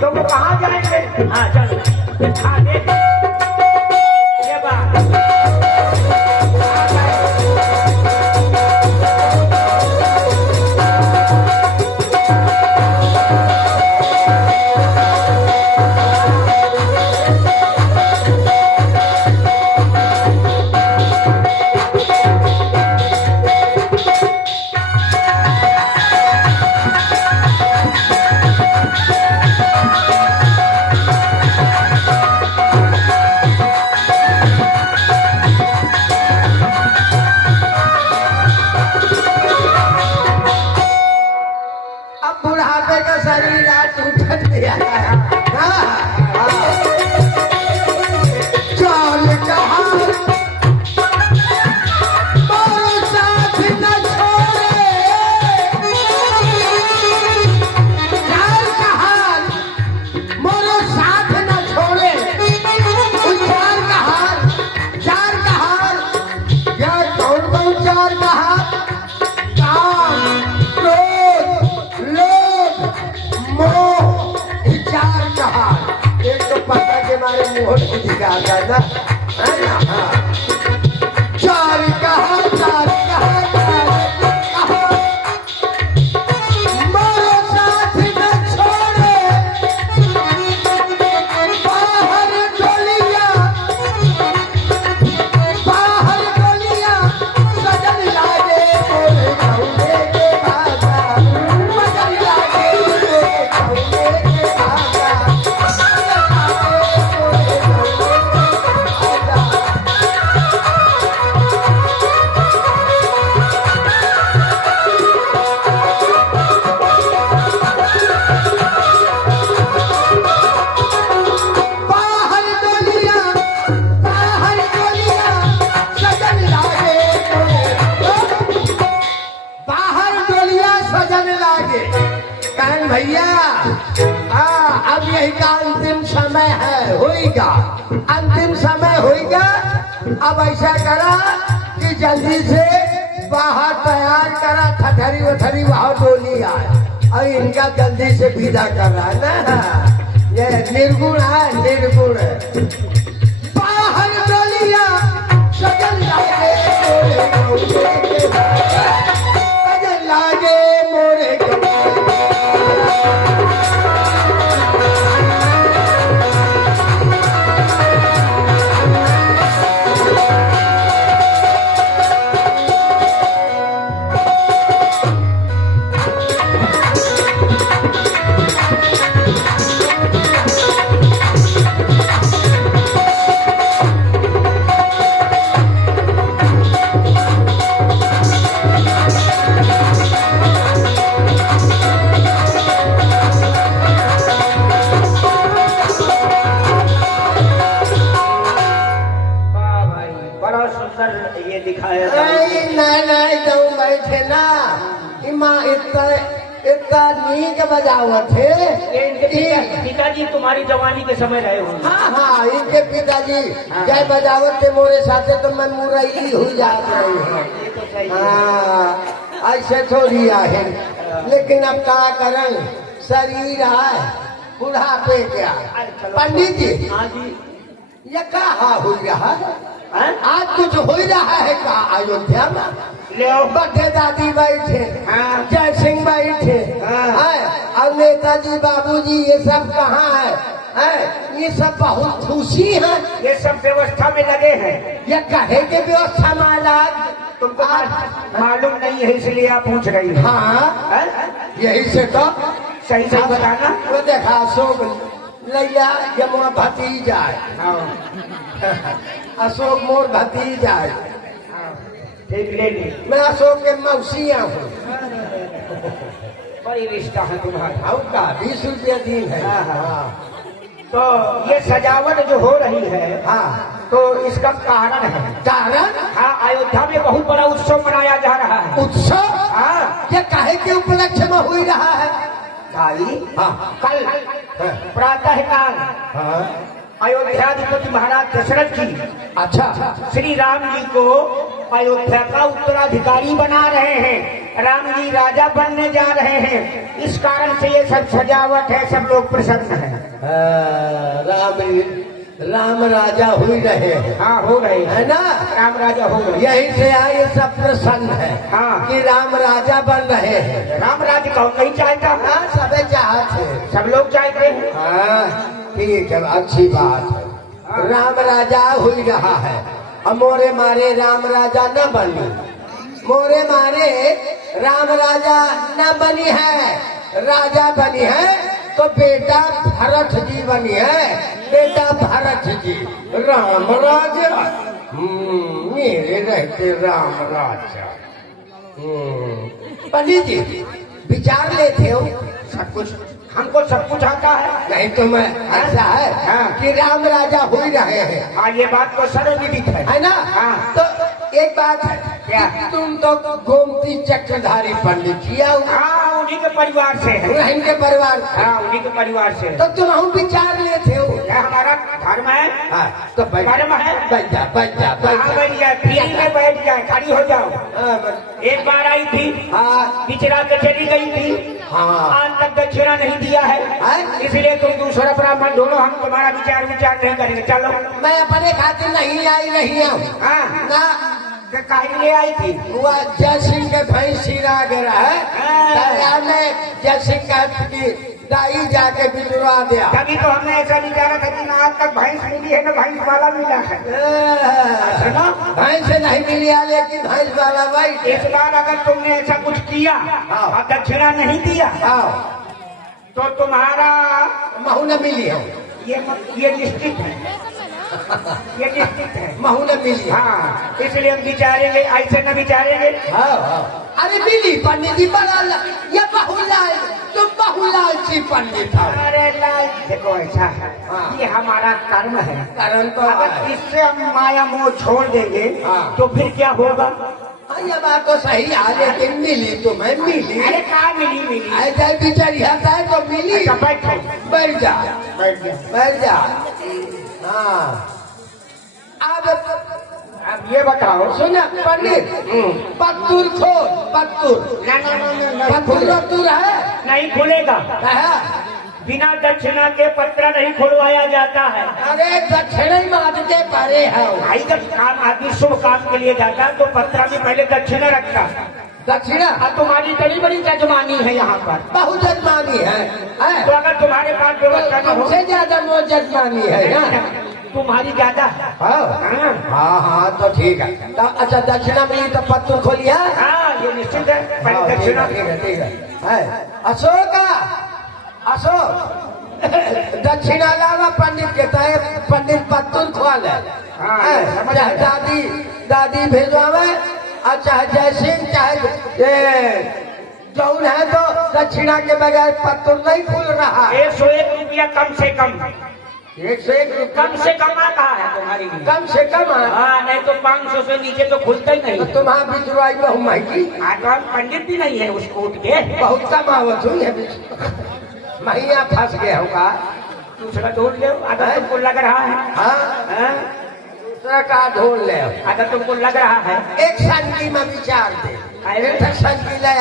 तो वो कहाँ जाएंगे हाँ चलो हाँ देख ये बात जा, अंतिम समय होगा। अब ऐसा करा कि जल्दी से बाहर तैयार करा, ठठरी वठरी वहां डोली आए और इनका जल्दी से विदा कर रहा है ना। ये निर्गुण है, निर्गुण है। बाहर डोलिया सजल लागे मोरे गौरे के बाजा, सजल लागे मोरे गौरे। बजावट है। पिताजी तुम्हारी जवानी के समय रहे हो। हाँ हाँ, इनके पिताजी जय बजावट थे मोरे साथे तो मैं मुरई हो जात रही हूँ। हाँ, ऐसे थोड़ी है, लेकिन अब क्या करें, शरीर है बुढ़ापे क्या। पंडित जी, हाँ जी, ये कहा हो रहा है? आज कुछ हो रहा है का अयोध्या में? बड्ढे दादी बैठे, जय सिंह बैठे, और नेताजी बाबूजी ये सब कहाँ है? ये सब बहुत खुशी है, ये सब व्यवस्था में लगे हैं। ये कहे के व्यवस्था में अलग तुमको मालूम नहीं है इसलिए आप पूछ रही हैं। हाँ, यही से तो सही सही बताना। वो देखा अशोक लैया यमुना भतीजा है, अशोक मोर भतीजा है। ठीक ले ली, मैं अशोक के मौसिया हूँ। बड़ी रिश्ता है तुम्हारा। और का 20 रुपया दिन है। हाँ। तो ये सजावट जो हो रही है, हाँ, तो इसका कारण है। कारण? हाँ, अयोध्या में बहुत बड़ा उत्सव मनाया जा रहा है। उत्सव? हाँ, ये काहे के उपलक्ष्य में हो रहा है? भाई, हाँ, कल प्रातः काल हाँ, अयोध्याधिपति महाराज दशरथ जी अच्छा, श्री राम जी को अयोध्या का उत्तराधिकारी बना रहे हैं। राम जी राजा बनने जा रहे हैं, इस कारण से ये सब सजावट है, सब लोग प्रसन्न हैं। राम राजा हो रहे हैं। हाँ, हो रहे हैं, है ना? राम राजा हो रहे हैं। यही से आए सब प्रसन्न है। हाँ, कि राम राजा बन रहे हैं। राम राज्य कौन नहीं चाहता? हाँ, सबे चाहते हैं, सब लोग चाहते हैं। हाँ, ठीक है, अच्छी बात है। राम राजा हो रहा है, और मोरे मारे राम राजा न बनी, मोरे मारे राम राजा न बनी है, राजा बनी है तो बेटा भरत जी बनी है, बेटा भरत जी। राम राजा, मेरे रहते राम राजा। पंडित जी विचार लेते हो सब कुछ, हमको सब कुछ आता है। नहीं तो मैं ऐसा है कि राम राजा हो ही रहे हैं। हाँ, ये बात तो सर्वविदित है ना? हाँ। तो एक बात है, क्या? तुम तो गोमती चक्रधारी पंडित किया हो। हाँ, उन्हीं के परिवार से है। इनके परिवार। हाँ, उन्हीं के परिवार से। तो तुम हम विचार लेते हो। क्या हमारा धर्म है? हाँ, तो धर्म है। बैठ जा, बैठ जा, बैठ हाँ, जा। बैठ जाए, फ्री में बैठ जाए, खड़ी हो जाओ। एक बार आई थी, हाँ, पिछड़ा के चली गई थी, हाँ, आज तक दक्षिणा नहीं दिया है, इसलिए तुम दूसरा ब्राह्मण ढूंढो, हम तुम्हारा विचार नहीं करेंगे। चलो, मैं अपने खातिर नहीं आई नहीं हूँ। हाँ, ना, काहे ले आई थी? वो जय सिंह के भाई सिरा गिरा है, जय सिंह की दाई जाके बिजवा दिया। तभी तो हमने ऐसा विचारा था कि ना आज तक भैंस मिली है, ना भैंस वाला मिला है। भैंस नहीं मिली है, लेकिन भैंस वाला भाई। इस बार अगर तुमने ऐसा कुछ किया और दक्षिणा नहीं दिया तो तुम्हारा महू न मिली हो। ये निश्चित है, ये निश्चित है, महू न मिली। हाँ, इसलिए हम विचारेंगे, ऐसे न विचारेंगे। अरे मिली पंडित जी, बड़ा ये बहुलाल, तुम बहुलाल जी पंडित हो। अरे लाल, देखो ऐसा है, ये हमारा कर्म है। कर्म तो अगर इससे हम माया मोह छोड़ देंगे तो फिर क्या होगा? ये बात तो सही है, लेकिन मिली तुम्हें मिली। अरे कहाँ मिली? ऐसा बिचारी है तो मिली। बैठो, बैठ जा, बैठ जा, बैठ जा। हाँ अब ये बताओ सुना पंडित पत्तूर खोल पत्तूर पत्तूर पत्तूर है नहीं खुलेगा, है? बिना दक्षिणा के पत्रा नहीं खुलवाया जाता है। अरे दक्षिण ही मांगते परे है भाई जब काम आदमी शुभ काम के लिए जाता है तो पत्रा में पहले दक्षिणा रखता है। दक्षिणा अब तुम्हारी बड़ी बड़ी जजमानी है यहाँ पर, बहुत जजमानी है तो अगर तुम्हारे पास व्यवस्था न हो, हमसे ज्यादा वो जजमानी है ना? तुम्हारी ज्यादा है। हाँ हाँ तो ठीक है तो अच्छा दक्षिणा मिली तो पत्तूर खोलिया हाँ ये निश्चित है, पहले दक्षिणा। ठीक है अशोका अशोक दक्षिणा लावा पंडित कहता है पंडित पत्तूर खोल है चाहे दादी दादी भेजवावे और चाहे जय सिंह चाहे जौन है तो दक्षिणा के बगैर पत्तूर नहीं खुल रहा है। 101 रुपया कम से कम, 101 कम से कम आ कहा है तुम्हारी? कम से कम है। हाँ नहीं तो 500 से नीचे तो खुलता ही नहीं। तो तुम्हारा बिचवाई बहु महंगी तो हम पंडित भी नहीं है उसको उठ के बहुत कम आवत हुई है महिया फंस गया होगा दूसरा ढूंढ ले। अगर तुमको लग रहा है, हाँ दूसरा का ढूंढ ले अगर तुमको लग रहा है एक संगी में विचार दे एक संगी ले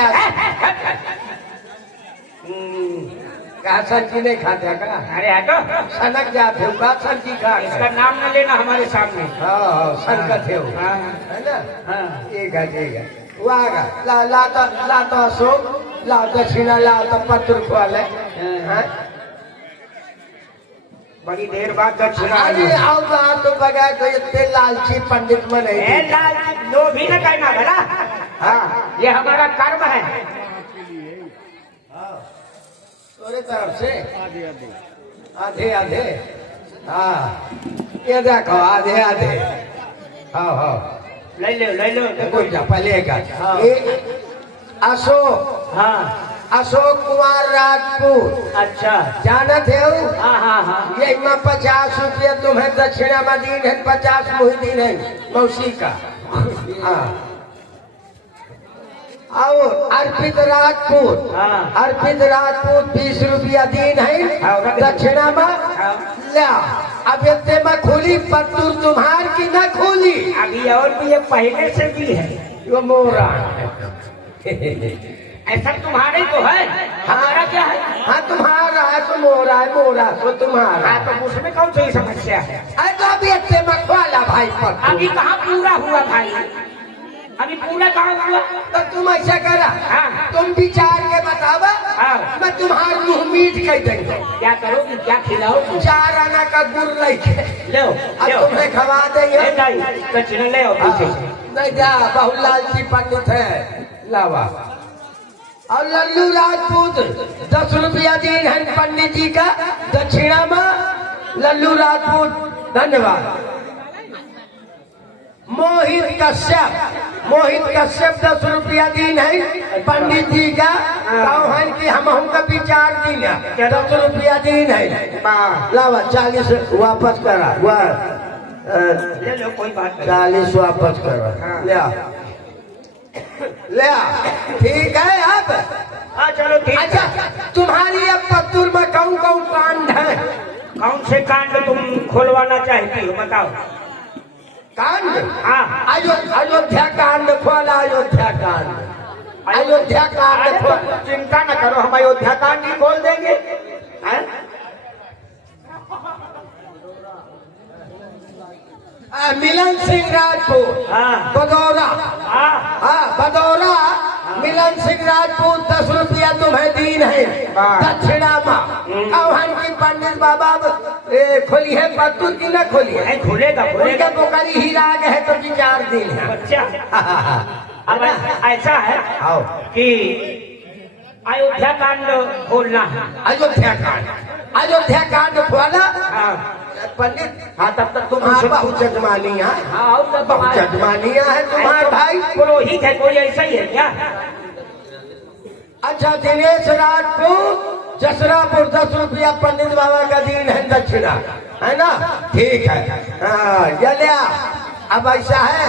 कहा संगी नहीं खाते का? अरे आटो सनक जाते हो का संगी खा इसका नाम न लेना हमारे सामने। हाँ सनकत है हाँ है ना? हाँ ठीक है वो आगा ला तो अशोक ला दक्षिणा ला तो पत्र खोले बड़ी देर बाद दक्षिणा आई। अरे आओ तो बगैर तो इतने लालची पंडित में नहीं ए लाल लोभी न कहना भला। हाँ ये हमारा कर्म है। तोरे तरफ से आधे हाँ ये देखो आधे हाँ ले लो कोई जा पहले का अशोक हाँ अशोक कुमार राजपूत अच्छा जानत है हाँ ये में 50 रुपया तुम्हें दक्षिणा में दीन है 50 मुहिदीन है मौसी का। हाँ और अर्पित राजपूत हाँ। अर्पित राजपूत 20 रुपया दीन है दक्षिणा में ला। अब इतने में खुली पत्तूर तुम्हार की न खुली अभी और भी ये पहले से भी है। वो मोरा ऐसा तुम्हारे तो है, हमारा क्या है? हाँ तुम्हारा है तो मोरा तो तुम्हारा। हाँ तो उसमें कौन सी समस्या है? अरे तो अभी इतने में खोला भाई पत्तूर अभी कहाँ पूरा हुआ भाई? अभी पूरा कहाँ हुआ? तो तुम ऐसा करा हाँ। तुम विचार के बतावा हाँ। मैं तुम्हार मुँह मीठ कह देंगे क्या करोगी, क्या खिलाओगी? 4 आना का गुड़ लेके लो अब तुम्हें खवा देंगे दक्षिणा ले आओ पीछे से। नहीं जा बहुत लालची पंडित है लावा। और लल्लू राजपूत 10 रुपया दीन है पंडित जी का दक्षिणा में लल्लू राजपूत धन्यवाद। मोहित कश्यप 10 रुपया दीन है पंडित जी का कहन की हम का विचार दीन है 10 रुपया दीन है लावा 40 वापस करा ले लो कोई बात नहीं। 40 वापस करा ले ठीक है। अब हाँ चलो ठीक है। अच्छा तुम्हारी अब पत्तूर में कौन कांड है? कौन से कांड तुम खुलवाना चाहती हो बताओ? कांड हाँ अयोध्या कांड खोला अयोध्या कांड खोल। चिंता न करो हम अयोध्या कांड ही खोल देंगे। मिलन सिंह राजपूत हाँ बदौरा हाँ बदौरा मिलन सिंह राजपूत 10 रुपया तुम्हें दीन है दक्षिणा में। अवहन की पंडित बाबा खोली है पत्तूर की न खोली है? नहीं खुलेगा उनके बोकरी ही राग है तो विचार दिन है। बच्चा अब ऐसा है आओ कि अयोध्या कांड खोलना है। अयोध्या कांड खोला हाँ पंडित। हाँ तब तक तुम्हारा बहुत जजमानियाँ हाँ और सब बहुत जजमानियाँ है तुम्हारे भाई। पुरोहित है कोई ऐसा ही है क्या? अच्छा दिनेश राजपूत जसरापुर 10 रुपया पंडित बाबा का दीन है दक्षिणा है ना? ठीक है हाँ जलिया। अब ऐसा है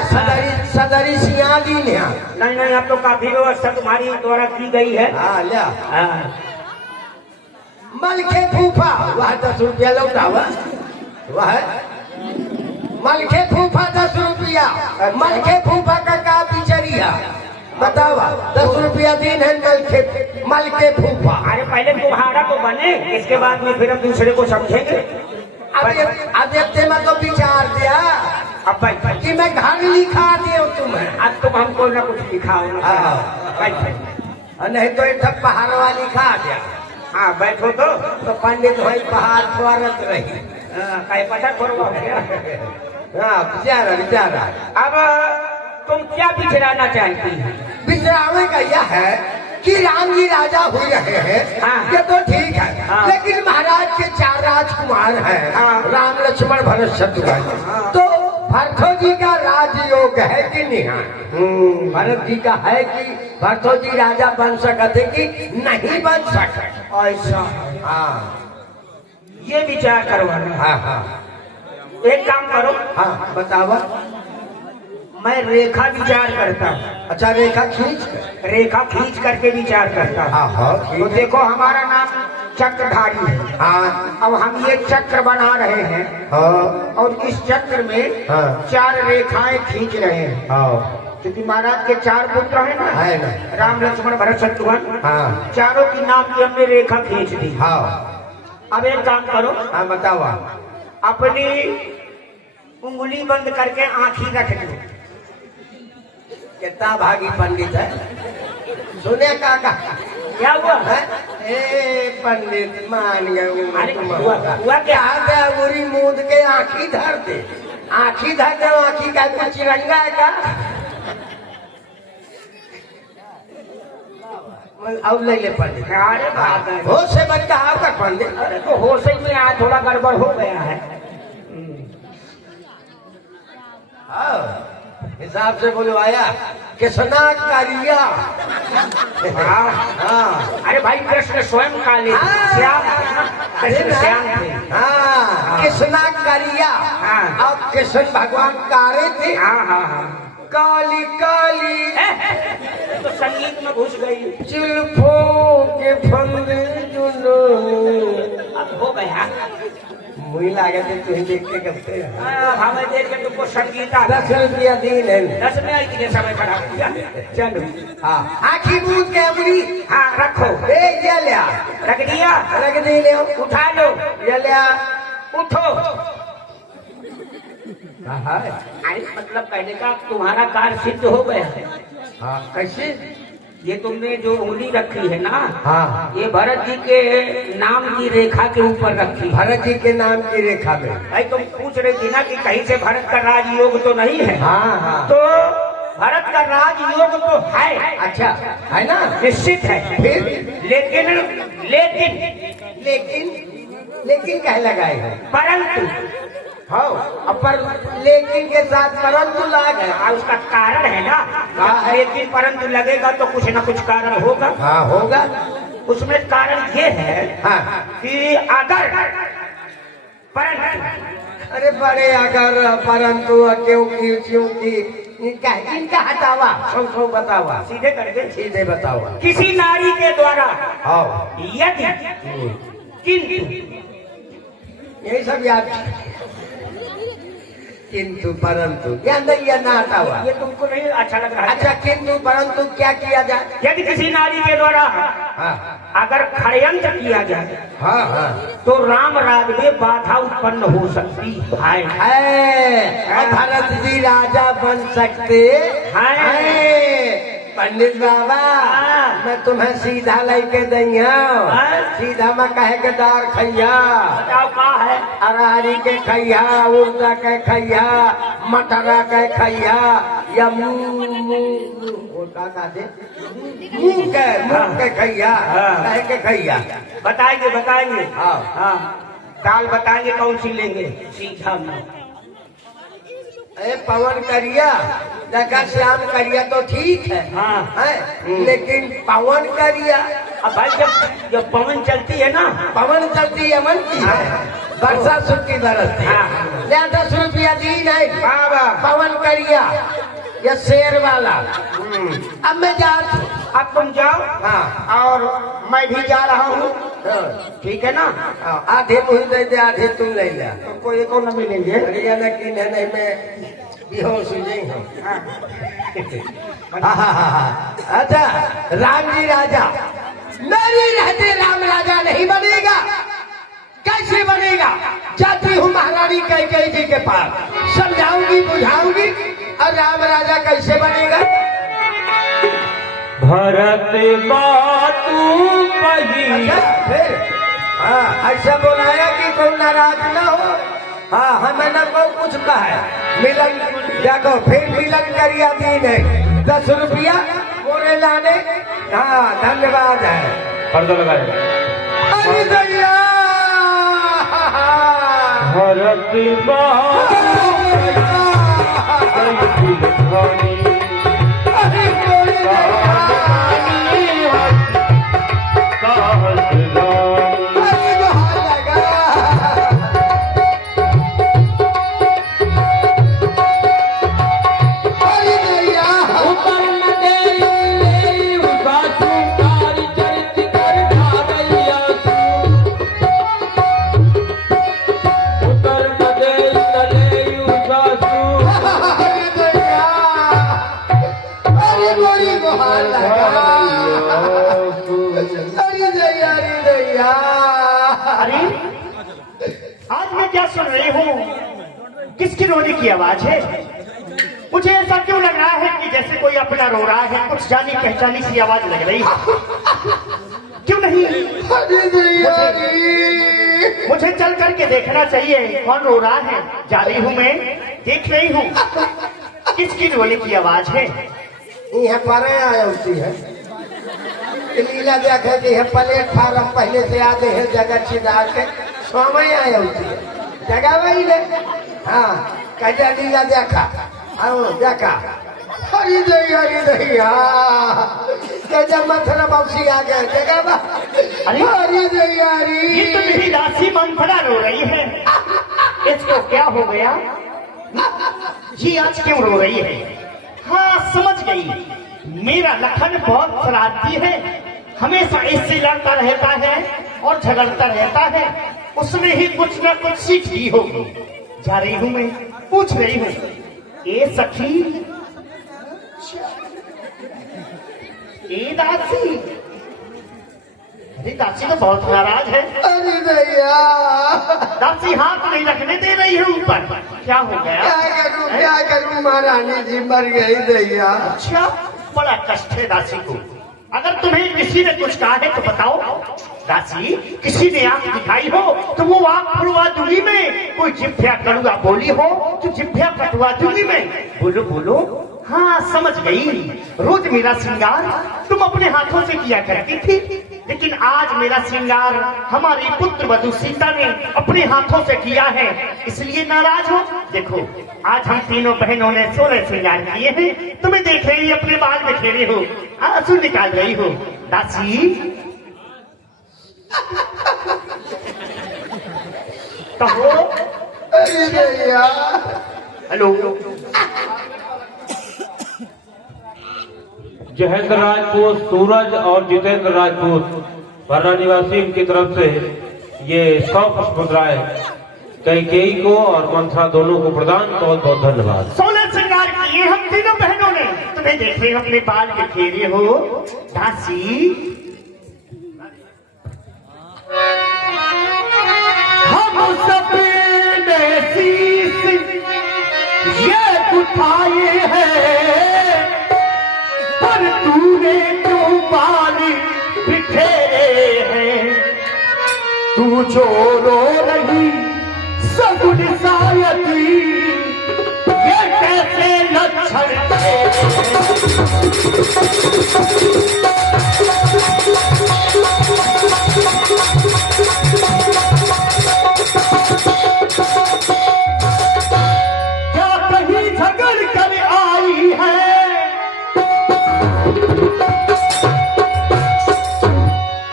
सदरी सिया दीन है। नहीं अब तो काफी व्यवस्था तुम्हारी द्वारा की गई है। हाँ लिया हाँ मल के फूफा वह 10 रुपया लौटा हुआ वह मलखे फूफा 10 रुपया, मलखे फूफा का बिचरिया बताओ, 10 रुपया दिन है मलखे फूफा। अरे पहले तुम्हारा तो बने, इसके बाद में फिर हम दूसरे को समझेंगे। अब इतने में तो विचार दिया अब भाई कि मैं घर लिखा दे तुम्हें। अब तुम हमको ना कुछ दिखाओ ना। और नहीं तो एक पहाड़ वाली खा गया। हाँ बैठो तो पंडित भाई पहाड़ छोड़त रही। कहीं पता करो क्या? हाँ बेचारा। अब तुम क्या बिछड़ाना चाहती है? बिछड़ावे का यह है कि राम जी राजा हो रहे हैं, हाँ। ये तो ठीक है, हाँ। लेकिन महाराज के 4 राजकुमार हैं, हाँ। राम लक्ष्मण भरत शत्रुघ्न। हाँ। तो भरतो जी का राजयोग है कि नहीं? भरत जी का है कि भरतो जी राजा बन सकते कि नहीं बन सकते? ऐसा हाँ ये विचार करवाना। हाँ हाँ एक काम करो, हाँ बतावा। मैं रेखा विचार करता हूँ। अच्छा रेखा खींच करके विचार करता हूँ। हाँ हाँ तो देखो हमारा नाम चक्रधारी है। हाँ अब हम ये चक्र बना रहे हैं हाँ और इस चक्र में हाँ। 4 रेखाएं खींच रहे हैं, हाँ क्योंकि महाराज के 4 पुत्र हैं ना, है ना। राम लक्ष्मण भरत शत्रुघ्न। हाँ चारों की नाम की हमने रेखा खींच दी। हाँ अब एक काम करो, हाँ बतावा। अपनी उंगली बंद करके आंखी रख दो। कितना भागी पंडित है, सुने का क्या हुआ? ए पंडित मान अरे गए। हुआ क्या? बुरी मूंद के आंखी धर दे, आंखी धर दे। आंखी का कुछ चिरंगा है का? अब ले पंडित। अरे बाप रे। होश से बच्चा आपका पंडित। अरे तो होश ही में आज थोड़ा गड़बड़ हो गया है। हाँ हिसाब से बुलवाया किसना करिया। हाँ अरे भाई कृष्ण स्वयं काले श्याम, कृष्ण श्याम थे। हाँ किसना करिया। हाँ। अब कृष्ण भगवान कारे थे। हाँ हाँ हाँ। काली काली तो संगीत में घुस गई। जुल्फों के फंदे अब हो गया। मुझे लगा थे तुम देख के करते हमें देख के तुमको संगीत आ 10 रुपया दिन है। 10 में आई कितने समय खराब किया। चलो हाँ आखी बूझ के अपनी। हाँ रखो। ये लिया रख दिया। रख दी ले उठा लो। ये लिया उठो। अरे मतलब कहने का तुम्हारा कार्य सिद्ध हो गया है। हाँ कैसे? ये तुमने जो उंगली रखी है ना, हाँ ये भरत जी के नाम की रेखा के ऊपर रखी है। भरत जी के नाम की रेखा में। भाई तुम पूछ रही थी ना कि कहीं से भरत का राजयोग तो नहीं है। हाँ हाँ तो भरत का राजयोग तो है। अच्छा है ना, निश्चित है। फिर लेकिन लेकिन लेकिन लेकिन कह लगाए हैं परंतु हाँ पर लेकिन के साथ परंतु लाग है। उसका कारण है ना। हाँ। लेकिन परंतु लगेगा तो कुछ न कुछ कारण होगा। हाँ होगा। उसमें कारण ये है हाँ कि अगर परंतु, अरे बड़े अगर परंतु क्योंकि क्योंकि इनका हटावा सौ बतावा। सीधे करके सीधे बतावा। किसी नारी के द्वारा हाँ यदि किंतु, यही सब याद। किंतु परंतु ये अंदर ये ना हटावा। ये तुमको नहीं अच्छा लग रहा है? अच्छा किंतु परंतु क्या किया जाए? यदि किसी नारी के द्वारा हाँ अगर षड्यंत्र किया जाए हाँ हाँ तो राम राज में बाधा उत्पन्न हो सकती है। और भरत जी राजा बन सकते हैं। पंडित बाबा मैं तुम्हें सीधा लेके दैया, सीधा में कहे के दार खैया, बताओ कहाँ है? अरारी के खैया, उर्दा के खैया, मटरा के खैया या मुंह के खैया, कहे के खैया। बताएंगे बताएंगे। हाँ हाँ दाल बताएंगे कौन सी लेंगे। सीधा में पवन करिया देखा श्याम करिया तो ठीक है, हाँ है लेकिन पवन करिया। अब भाई जब पवन चलती है ना, पवन चलती है मन की है, वर्षा सुखी बरसती है। हाँ। ले 10 रुपया दी नहीं बाबा पवन करिया या शेर वाला। अब मैं जा अब तुम जाओ। हाँ। और मैं भी जा रहा हूँ, ठीक है ना? आधे मुझे दे दे, आधे तुम ले ले। तो कोई को न मिलेंगे। अरे लेकिन है नहीं, मैं बेहोश हो जाई हूँ। अच्छा, राम जी राजा मेरी रहते राम राजा नहीं बनेगा। कैसे बनेगा? जाती हूँ महारानी कैकेयी जी के पास, समझाऊंगी बुझाऊंगी, और राम राजा कैसे बनेगा? भरत बातू पही। अच्छा, फिर हाँ ऐसा बोलाया कि कोई नाराज न हो। हाँ हमें न को कुछ कहा है। मिलन देखो, फिर मिलन करिया दीन है 10 रुपया बोले लाने। हाँ धन्यवाद है। पर्दा लगाए। अरे दैया भरत बातू पही। अरे कोई अरे आज मैं क्या सुन रही हूँ? किसकी रोने की आवाज है? मुझे ऐसा क्यों लग रहा है कि जैसे कोई अपना रो रहा है, कुछ जानी पहचानी सी आवाज लग रही है। क्यों नहीं? मुझे चल करके देखना चाहिए कौन रो रहा है। जा रही हूँ, मैं देख रही हूँ किसकी रोने की आवाज है। यहाँ पर आया होती है लीला देखे कि प्लेटफार्म पहले से आगे है जगह छिदा के समय आया होती है जगह वही है। हाँ कैसा लीला देखा? आओ देखा। हरी दैया कैसा मथुरा बक्सी आ गए जगह। हरी दैया ये तो मेरी दासी मंथरा रो रही है। इसको क्या हो गया जी? आज क्यों रो रही है? हाँ समझ गई, मेरा लखन बहुत शरारती है, हमेशा इससे लड़ता रहता है और झगड़ता रहता है। उसने ही कुछ न कुछ सीख ली होगी। जा रही हूँ मैं, पूछ रही हूँ, ए सखी, ए दासी। अरे दासी तो बहुत नाराज है। अरे दैया दासी हाथ नहीं रखने दे रही है ऊपर। क्या हो गया? क्या करूं महारानी जी मर गई दैया। अच्छा, बड़ा कष्ट है दासी को। अगर तुम्हें किसी ने कुछ कहा है तो बताओ। दासी, किसी ने आंख दिखाई हो तो वो आंख फुड़वा दूंगी मैं। कोई जिभ्या कड़ुआ बोली हो तो जिभ्या कटवा दूंगी मैं। बोलो बोलो। हाँ समझ गई, रोज मेरा श्रृंगार तुम अपने हाथों से किया करती थी, लेकिन आज मेरा श्रृंगार हमारी पुत्र वधू सीता ने अपने हाथों से किया है, इसलिए नाराज हो। देखो आज हम तीनों बहनों ने 16 श्रृंगार किए हैं। तुम्हें देख रही अपने बाल में खेले हो, आंसू निकाल रही हो। दासी कहो। हेलो। जहेंद्र राजपूत, सूरज और जितेंद्र राजपूत वर्णा निवासी की तरफ से ये 100 पुष्प मुद्राएं कैकेयी को और मंथरा दोनों को प्रदान। बहुत बहुत धन्यवाद। 16 श्रृंगार किए हम तीनों बहनों ने। तुम्हें देख रहे हो अपने बाल में खेले हो। दासी हम सबने शीश ये उठाए हैं, पर तूने क्यों बाल बिखेरे हैं? तू जो रो रही सगुन सायती, ये कैसे लक्षण क्या कहीं झगड़ कर आई है?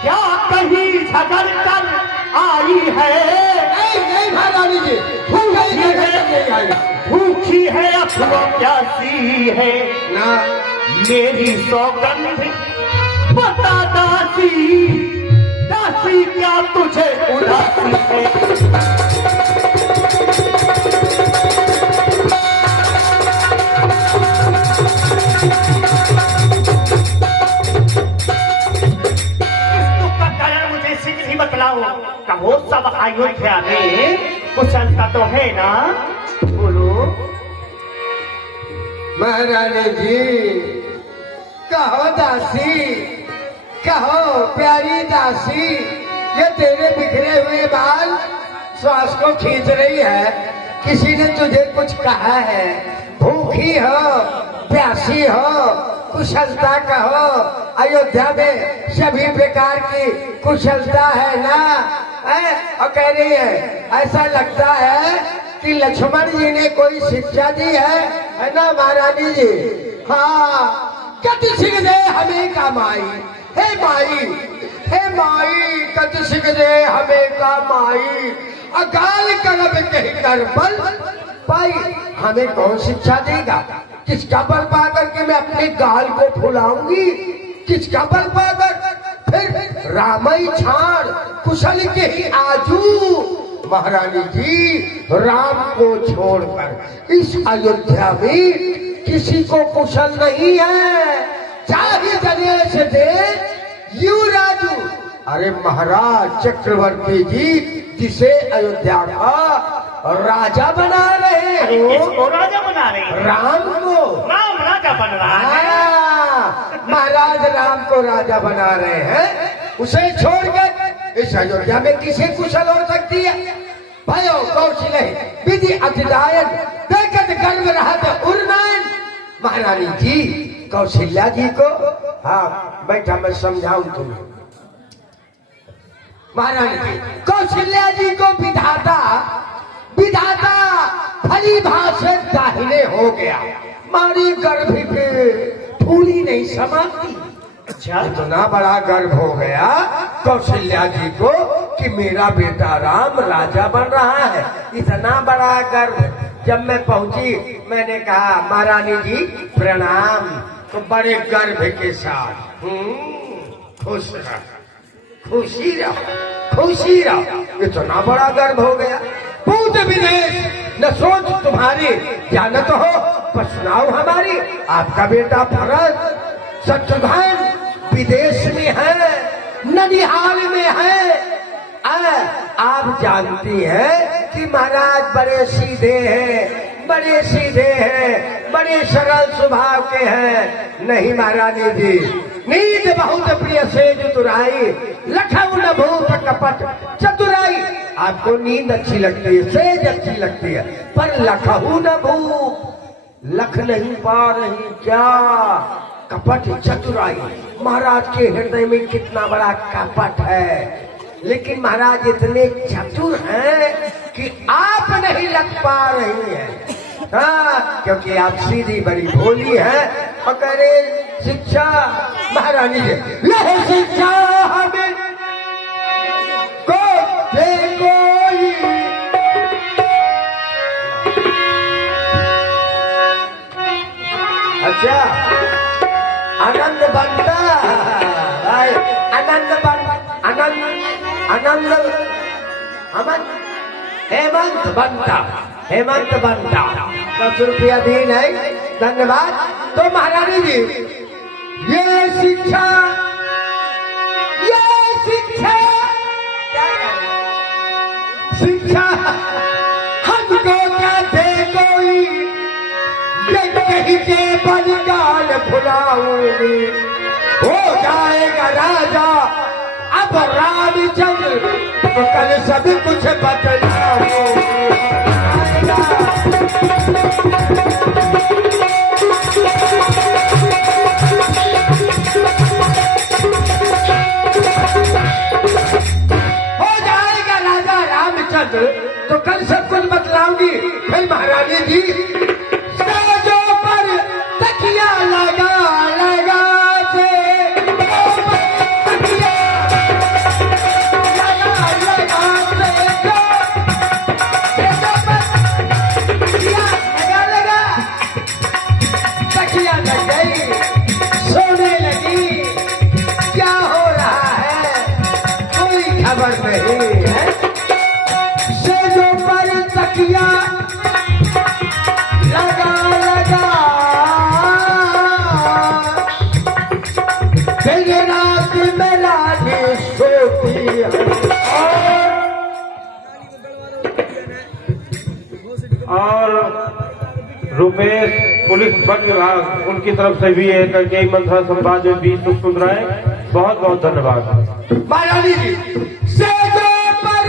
क्या कहीं झगड़ कर आई है? नहीं महारानी जी भूखी है अथवा प्यासी है ना। मेरी सौगंध बता दासी, दासी क्या तुझे उदासी है? कहो सब अयोध्या में कुशलता तो है ना? बोलो। महारानी जी, कहो दासी, कहो प्यारी दासी, ये तेरे बिखरे हुए बाल श्वास को खींच रही है। किसी ने तुझे कुछ कहा है? भूखी हो, प्यासी हो, कुशलता कहो। अयोध्या में सभी प्रकार की कुशलता है ना? और कह रही है ऐसा लगता है कि लक्ष्मण जी ने कोई शिक्षा दी है ना महारानी जी? हाँ, कति सिंह दे हमें का माई, हे माई, हे माई, कति सिंह दे हमें का माई, अकाल करब कहीं कर बल पाई। हमें कौन शिक्षा देगा? किसका बल पा करके मैं अपने गाल को फुलाऊंगी? किसका बल पाकर? फिर रामई छाड़ कुशल के ही आजू। महारानी जी, राम को छोड़कर इस अयोध्या में किसी को कुशल नहीं है। चाहे गणेश दे यू राजू। अरे महाराज चक्रवर्ती जी, जिसे अयोध्या का राजा बना रहे हो। किसको राजा बना रहे हैं? राम को। राम राजा बन रहा है। महाराज राम को राजा बना रहे हैं, उसे छोड़कर इस अयोध्या में किसे कुशल हो सकती है? भयो कौशल विधि अतिदायन देखत गर्भ रहत उर्नयन। महारानी जी, कौशल्या जी को, हाँ बैठा मैं समझाऊं तुम्हें। महारानी जी, कौशल्या जी को विधाता विधाता भली भाषा दाहिने हो गया। मारी गर्भ पे फूली नहीं समाती। अच्छा, इतना बड़ा गर्व हो गया कौशल्या जी को कि मेरा बेटा राम राजा बन रहा है। इतना बड़ा गर्व। जब मैं पहुंची, मैंने कहा महारानी जी प्रणाम। तो बड़े गर्व के साथ खुश रहो, खुशी रहो, खुशी रहो। इतना बड़ा गर्व हो गया। पूत विदेश न सोच तुम्हारी जानत हो, पर सुनाओ हमारी। आपका बेटा भरत शत्रुघ्न विदेश में है, ननिहाल में है। आप जानती हैं कि महाराज बड़े सीधे हैं, बड़े सीधे हैं, बड़े सरल स्वभाव के हैं। नहीं महारानी जी, नींद बहुत प्रिय से चतुराई, लखऊ न भूप कपट चतुराई। आपको नींद अच्छी लगती है, सेज अच्छी लगती है, पर लखऊ न भूप, लख नहीं पा रही क्या? कपट चतुराई। महाराज के हृदय में कितना बड़ा कपट है, लेकिन महाराज इतने चतुर हैं कि आप नहीं लग पा रही हैं। हाँ, क्योंकि आप सीधी बड़ी भोली हैं। और कह रहे शिक्षा महारानी जी, यह शिक्षा हमें को दे कोई। अच्छा, आनंद बनता, आनंद बन, आनंद अमन हेमंत बनता, हेमंत बनता। 10 रुपया दी नहीं, धन्यवाद। तो महारानी जी, ये शिक्षा शिक्षा हमको क्या दे कोई, ये कहीं के बलिदान भुलाऊंगी। हो जाएगा राजा अब रामचंद्र, तो कल सब कुछ बदलाऊंगी। तो कल सब कुछ बतलाऊंगी। फिर महारानी जी साजों पर तकिया लगा लगा से, तकिया लगा लगा से, तकिया लगा लगा रूपेश पुलिस वन विभाग उनकी तरफ से भी है करके मंत्रा संवाद में 20 मुद्राएं। बहुत बहुत धन्यवाद। महारानी जी सेजों पर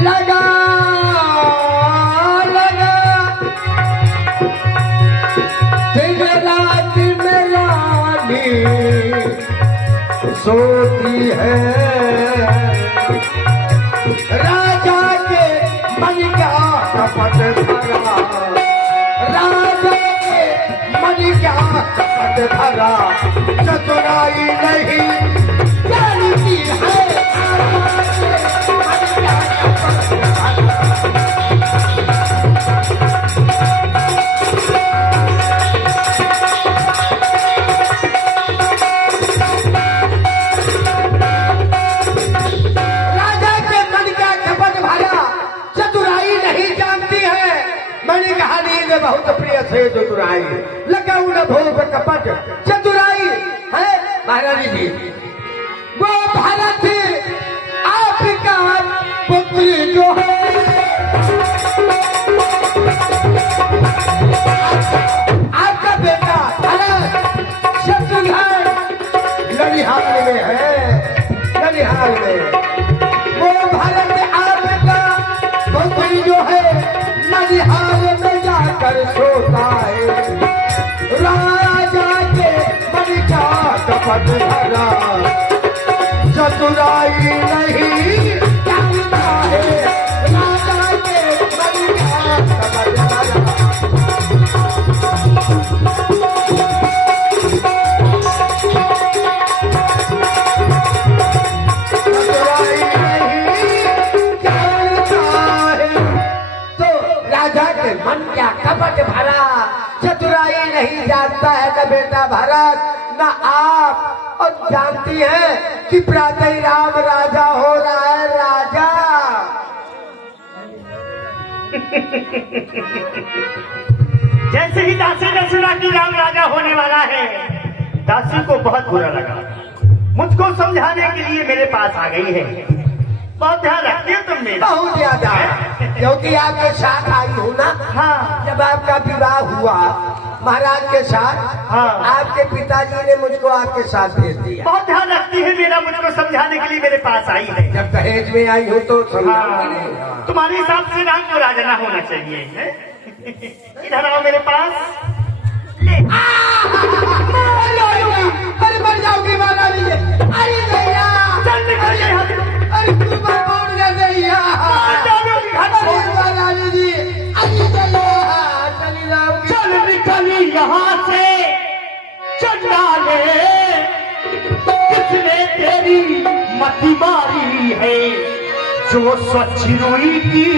लगा लगा दिन रात में रानी सोती है। राजा के मन का कपट भरा, राजा के मन का कपट भरा, चतुराई नहीं जानती है। राजा के मन का कपट भरा, चतुराई नहीं जानती है। मैंने कहा नींद बहुत प्रिय से चतुराई, लगाऊ न भोग कपट चतुराई है। महारानी जी वो भारत आपका पुत्र जो है, आपका बेटा भारत शत्रुघ्न ननिहाल में है, ननिहाल में। वो भारत आपका पुत्र जो है ननिहाल में जाकर सोता है। राजा के मन का कपट भरा, चतुराई नहीं जानता है। राजा के मन का कपट भरा, चतुराई नहीं जानता है। तो राजा के मन का कपट भरा, चतुराई नहीं जानता है न बेटा भरत न आप। और जानती है कि प्रातः राम राजा हो रहा है। राजा जैसे ही दासी ने सुना कि राम राजा होने वाला है, दासी को बहुत बुरा लगा। मुझको समझाने के लिए मेरे पास आ गई है। बहुत ध्यान रखती है तुम मेरा। बहुत ज्यादा, क्योंकि आपके साथ आई हूँ ना। हाँ। जब आपका विवाह हुआ महाराज के साथ, हाँ। आपके पिताजी ने मुझको आपके साथ भेज दिया। बहुत ध्यान रखती है मेरा, मुझको समझाने के लिए मेरे पास आई है। जब दहेज में आई हूँ तो हाँ। तुम्हारे हिसाब से राम को राजा ना होना चाहिए है? इधर आओ मेरे पास। ले। अरे मर जाओगी महारानी जी। अरे भैया चल निकल यहाँ से। अरे तू बोल भैया। अरे महारानी जी अरे भैया चली जाओगी। चल निकली यहाँ से। चंडाले किसने तेरी मति मारी है, जो स्वच्छ रुई की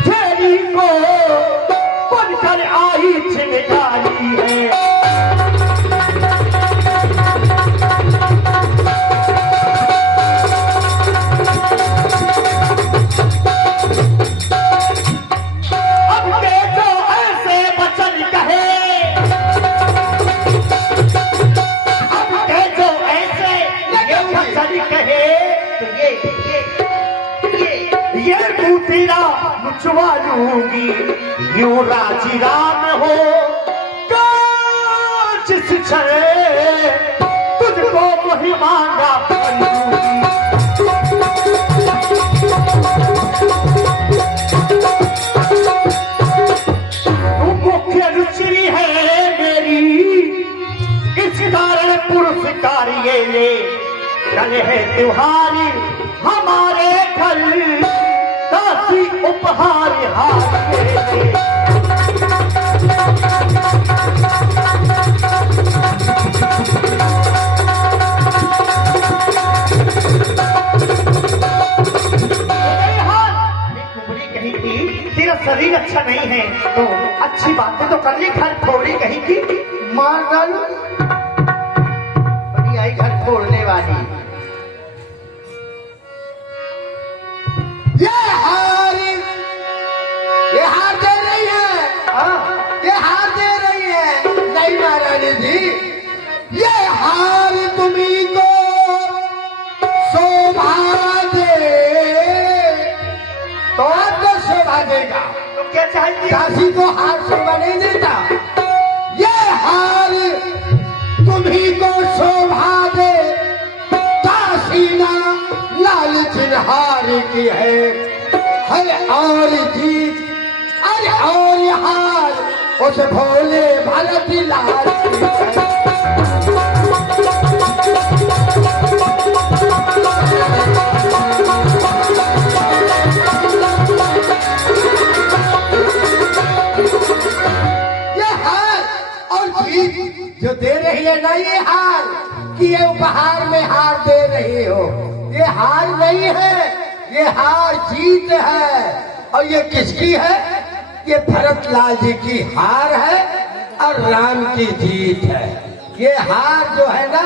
फेरी को बनकर आई चिंगारी है। अब के जो ऐसे वचन कहे, अब के जो ऐसे ये वचन कहे, तो ये तेरा मुझवा लूंगी। यूं राजी राम हो जिस क्षण तुझको वही मांगा मुख्य रुचि है मेरी, इस कारण पुरस्कार ये ले। कल है त्योहारी हमारे घर, दासी उपहार हाथ में। तेरा शरीर अच्छा नहीं है तो अच्छी बातें तो कर ली, घर फोड़ी कहीं की मार डालू। बड़ी आई घर फोड़ने वाली। ये हार दे रही है। ये हार दे रही है। नहीं महारानी जी, ये हार तुम्ही को शोभा दे तो देगा। तो क्या चाहिए? दासी को हार शोभा नहीं देता। ये हार तुम्ही को शोभा दे, दासी ना लाल चिन्हार की है और जीत अरे और हार उस भोले भरत लाल की है। जो दे रही है ना ये हार कि ये उपहार में हार दे रही हो, ये हार नहीं है, ये हार जीत है। और ये किसकी है? ये भरत लाल जी की हार है और राम की जीत है। ये हार जो है ना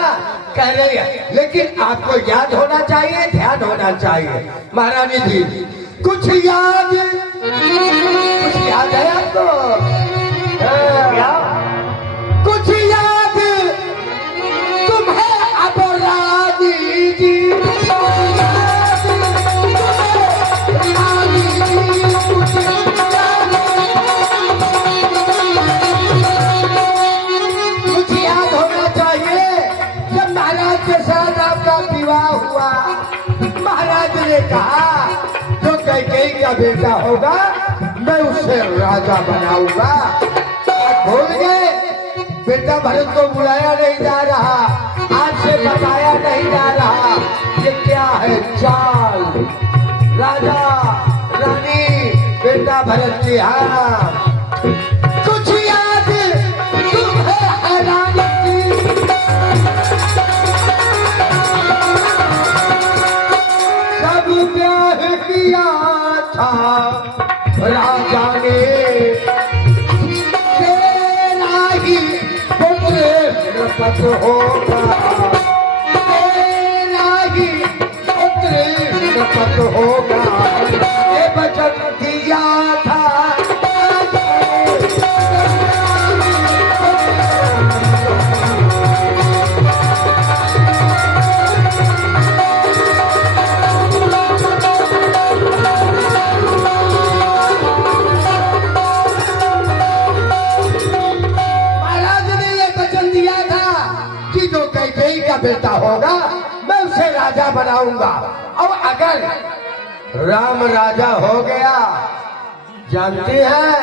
कह रही है, लेकिन आपको याद होना चाहिए, ध्यान होना चाहिए। महारानी जी कुछ याद है आपको? कुछ याद तुम्हें अब रानी जी, कुछ याद होना चाहिए। जब महाराज के साथ आपका विवाह हुआ, महाराज ने कहा जो कैकेयी का बेटा होगा मैं उसे राजा बनाऊंगा। भूल गए? बेटा भरत को बुलाया नहीं जा रहा, आज से बताया नहीं जा रहा। ये क्या है चाल? राजा रानी बेटा भरत की हाँ कुछ याद तुम्हें हैरानी की। सब ब्याह किया था राजा ने, पत होगा तेरा ही पुत्र पत होगा। ये वचन दिया था बेटा होगा मैं उसे राजा बनाऊंगा। और अगर राम राजा हो गया जानती हैं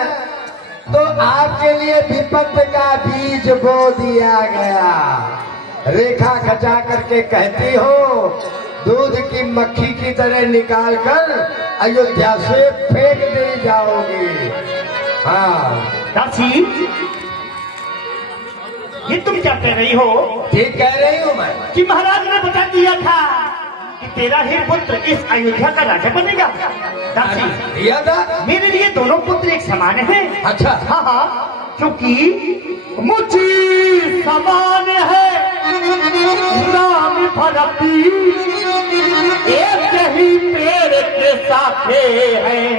तो आपके लिए विपत्ति का बीज बो दिया गया। रेखा खचा करके कहती हो दूध की मक्खी की तरह निकाल कर अयोध्या से फेंक दे जाओगी। हाँ दासी ये तुम क्या कह रही हो? ठीक कह रही हूँ मैं कि महाराज ने बता दिया था कि तेरा ही पुत्र इस अयोध्या का राजा बनेगा। दासी दिया था मेरे लिए दोनों पुत्र एक समान हैं। अच्छा हाँ हाँ, क्योंकि मुझे समान है राम भरती, एक ही पेड़ के साथे हैं।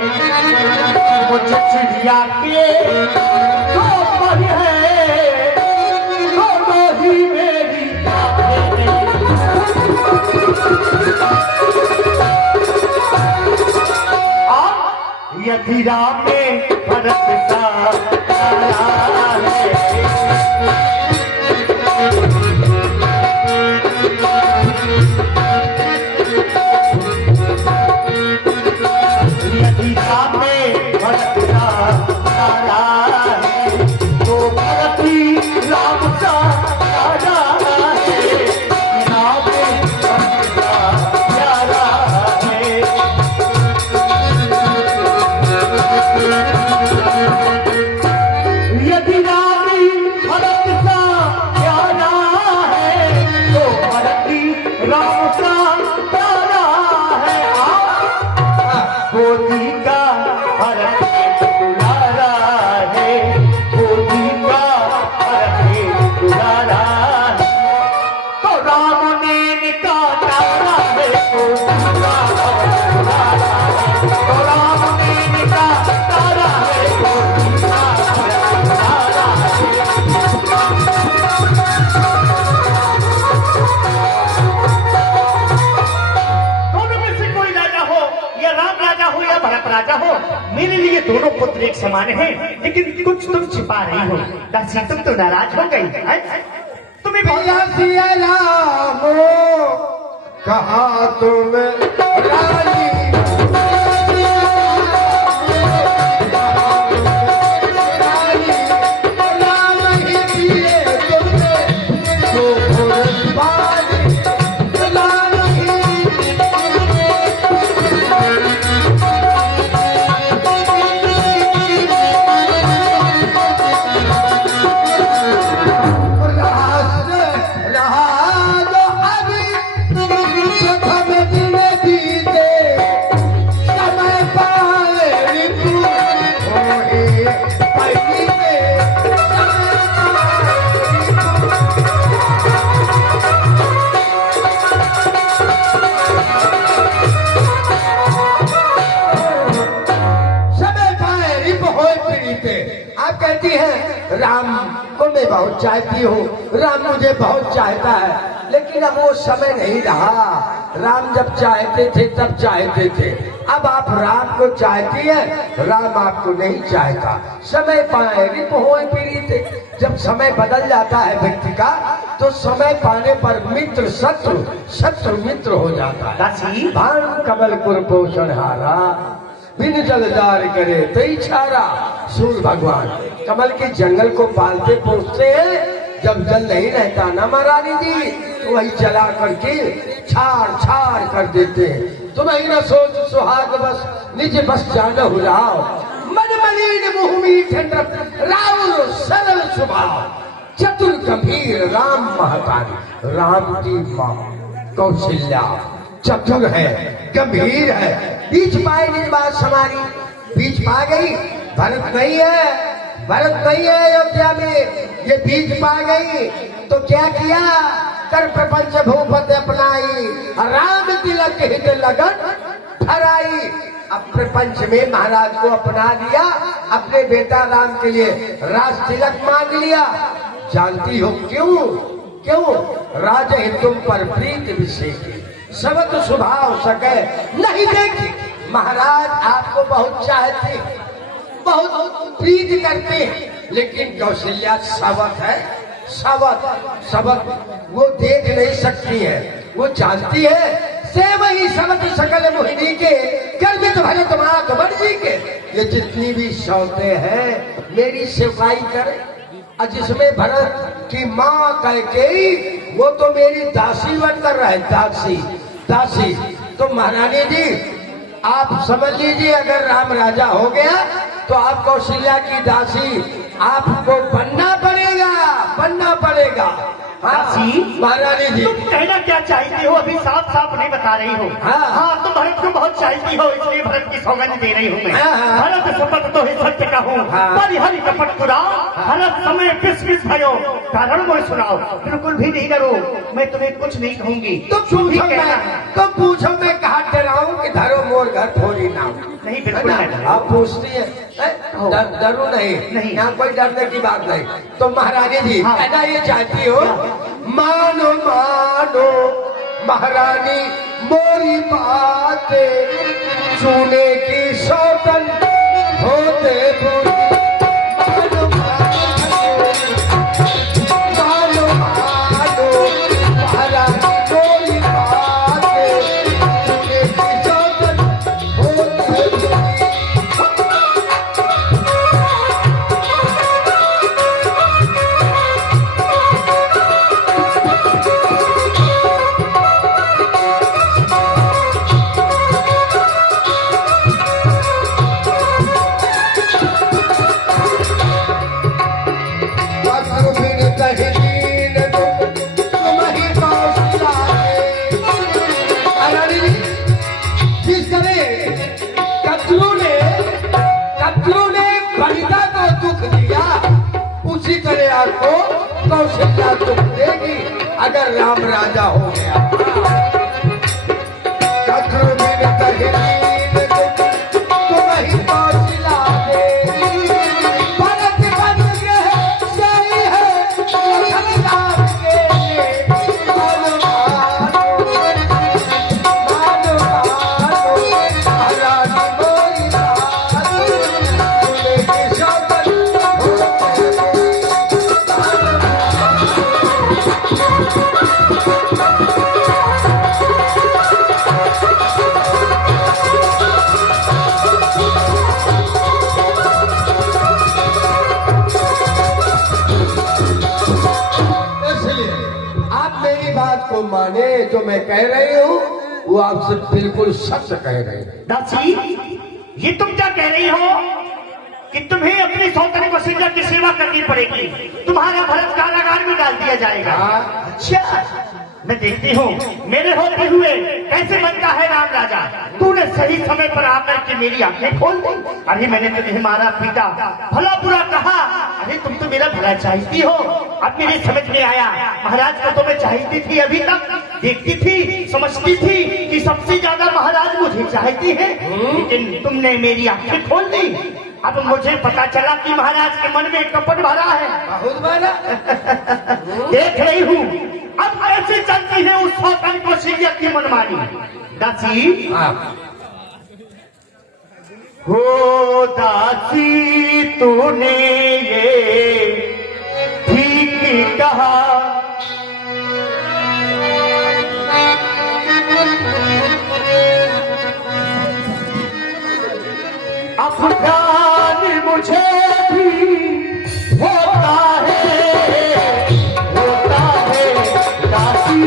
मुझे चिड़िया के दो पर है, यदि राम में भरत का तारा है, यदि राम में भरत का तारा है तो भरत ही राम का तारा है। राम में भरत का प्यारा है। यदि राम भरत का दोनों पुत्र एक समान हैं, लेकिन कुछ तुम छिपा रही हो। दासी तुम तो नाराज हो गई हैं? तुम्हें पिया सिया रामो कहा तुम रानी राम को मैं बहुत चाहती हूँ, राम मुझे बहुत चाहता है, लेकिन अब वो समय नहीं रहा। राम जब चाहते थे तब चाहते थे, अब आप राम को चाहती है, राम आपको नहीं चाहता। समय पाए रिप होए पीड़ित, जब समय बदल जाता है व्यक्ति का तो समय पाने पर मित्र शत्रु, शत्रु मित्र हो जाता है। दासी भान कमल कुर पोषण हारा, बिन जलदार करे तई छारा। सूर्य भगवान कमल के जंगल को पालते पोसते हैं, जब जल नहीं रहता ना महारानी जी तो वही जला करके छाड़ छाड़ कर देते हैं। तुम ही न सोच सुहाग बस निज बस जान हुलाओ, मन मलिन मुँह मीठ राउर सरल स्वभाव। चतुर गंभीर राम महतारी, राम की माँ कौशल्या चतुर है, गंभीर है, बीच पाए निज बात समारी। बीच पा गई, भरत नहीं है, भरत नहीं है अयोध्या में, ये बीच पा गई तो क्या किया, कर प्रपंच भूपत अपनाई, राम तिलक हित लगन ठहराई। अब प्रपंच में महाराज को अपना लिया, अपने बेटा राम के लिए राज तिलक मांग लिया। जानती हो क्यों? क्यों? राज तुम पर प्रीत विषय सबत स्वभाव सके नहीं देखी। महाराज आपको बहुत चाहते, बहुत प्रीत करते, लेकिन कौशल्या सबक है, सबक सबक वो देख नहीं सकती है, वो जानती है से वही सबक सकल मोहिनी के गर्भित भरत मात बड़ी के। ये जितनी भी सौते हैं मेरी सेवकाई करे, और जिसमें भरत की माँ कैकेयी वो तो मेरी दासी बनकर रहे, दासी दासी। तो महारानी जी आप समझ लीजिए, अगर राम राजा हो गया तो आप कौशल्या की दासी आपको बनना पड़ेगा, बनना पड़ेगा। दासी महारानी जी तुम कहना क्या चाहती हो, अभी साफ साफ नहीं बता रही हो। हाँ तुम भरत को बहुत चाहती हो, इसलिए भरत की सौगंध दे रही हूँ मैं। भरत शपथ तो ही सत्य कहूँ, पर हरि कपट कुराओ, भरत समय पिस पिस भयो, कारण मुझे सुनाओ। बिल्कुल भी नहीं डरो, मैं तुम्हें कुछ नहीं कहूंगी। तुम पूछो मैं कहा डराऊं कि धरो मोर घर थोड़ी ना। नहीं बिल्कुल नहीं। आप पूछती है डरू नहीं, यहाँ कोई डरने की बात नहीं। तो महारानी जी कहना ये चाहती हो, मानो मानो महारानी मोरी बातें, सुने की सौतन होते बुरी। मानो मानो मानो महारानी मोरी बातें, सुने की सौतन होते बुरी। उसी तरह आपको कौशल्या दुख देगी अगर राम राजा हो गया। मैं कह रही हूँ वो आपसे बिल्कुल सच कह रहे हैं। दासी, ये तुम क्या कह रही हो कि तुम्हें अपनी सौतन वसीला की सेवा करनी पड़ेगी, तुम्हारा भरत कारागार में डाल दिया जाएगा। अच्छा, मैं देखती हूँ मेरे होते हुए कैसे बनता है राम राजा। तूने सही समय पर आकर के मेरी आंखें खोल दी। अरे मैंने तुम्हें मारा पीटा, भला बुरा कहा, अरे तुम तो मेरा भला चाहती हो। अब मेरे समझ में आया, महाराज को तो मैं चाहती थी, अभी तक देखती थी, समझती थी कि सबसे ज्यादा महाराज मुझे चाहती है, लेकिन तुमने मेरी आंखें खोल दी। अब मुझे पता चला कि महाराज के मन में कपट भरा है। बहुत बड़ा देख रही हूँ अब कैसे चलती है उस सौतन कौशल्या की मनमानी। दासी, हो दासी, तूने ये ठीक कहा, अफगान मुझे भी होता है दासी,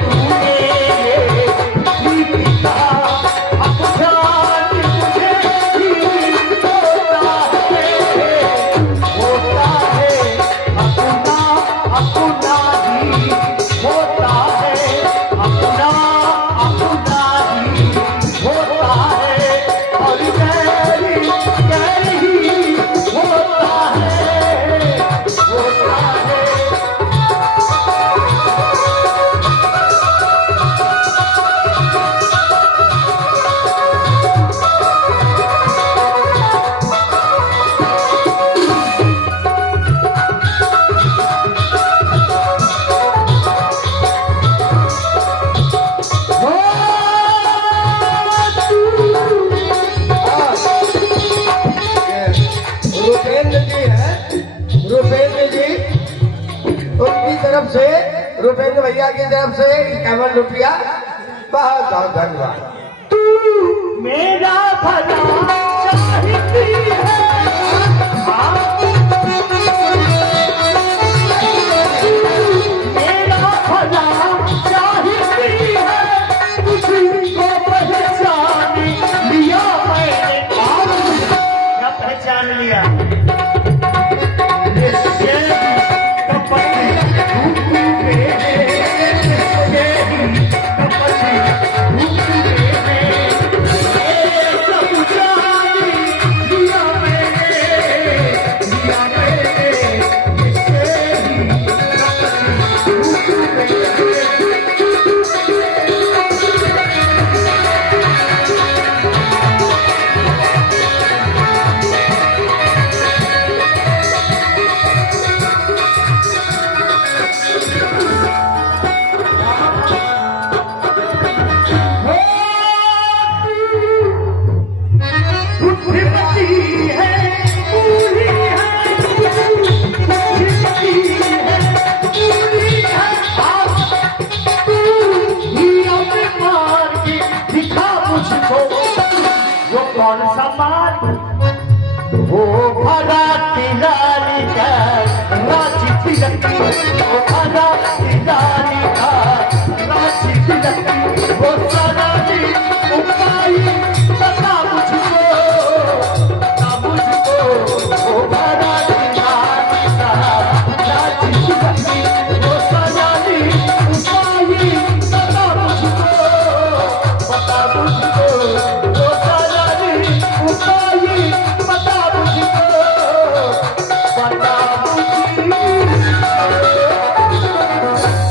तूने ये ठीक कहा, अफगान मुझे भी होता है अपना अपना ही होता है, अपना अपना ही होता है, और गैरी गैरी होता है, होता है। रुपेंद्र जी है, रुपेंद्र जी, उनकी तरफ से, रुपेंद्र भैया की तरफ से 51 रुपया, बहुत बहुत धन्यवाद। तू मेरा भला चाहती है, मेरा भला चाहती है, तुझको पहचान लिया मैंने। क्या पहचान लिया? कौन सा मार वो भरा तिलारी का राजी तिलकी, वो भरा तिलारी का राजी तिलकी, वो सारा दिन उपाय बता मुझको, बता मुझको, वो भरा तिलारी का राजी तिलकी, वो सारा दिन उपाय बता मुझको, बता मुझको, वो सारा दिन उपाय बता मुझको, बता मुझको।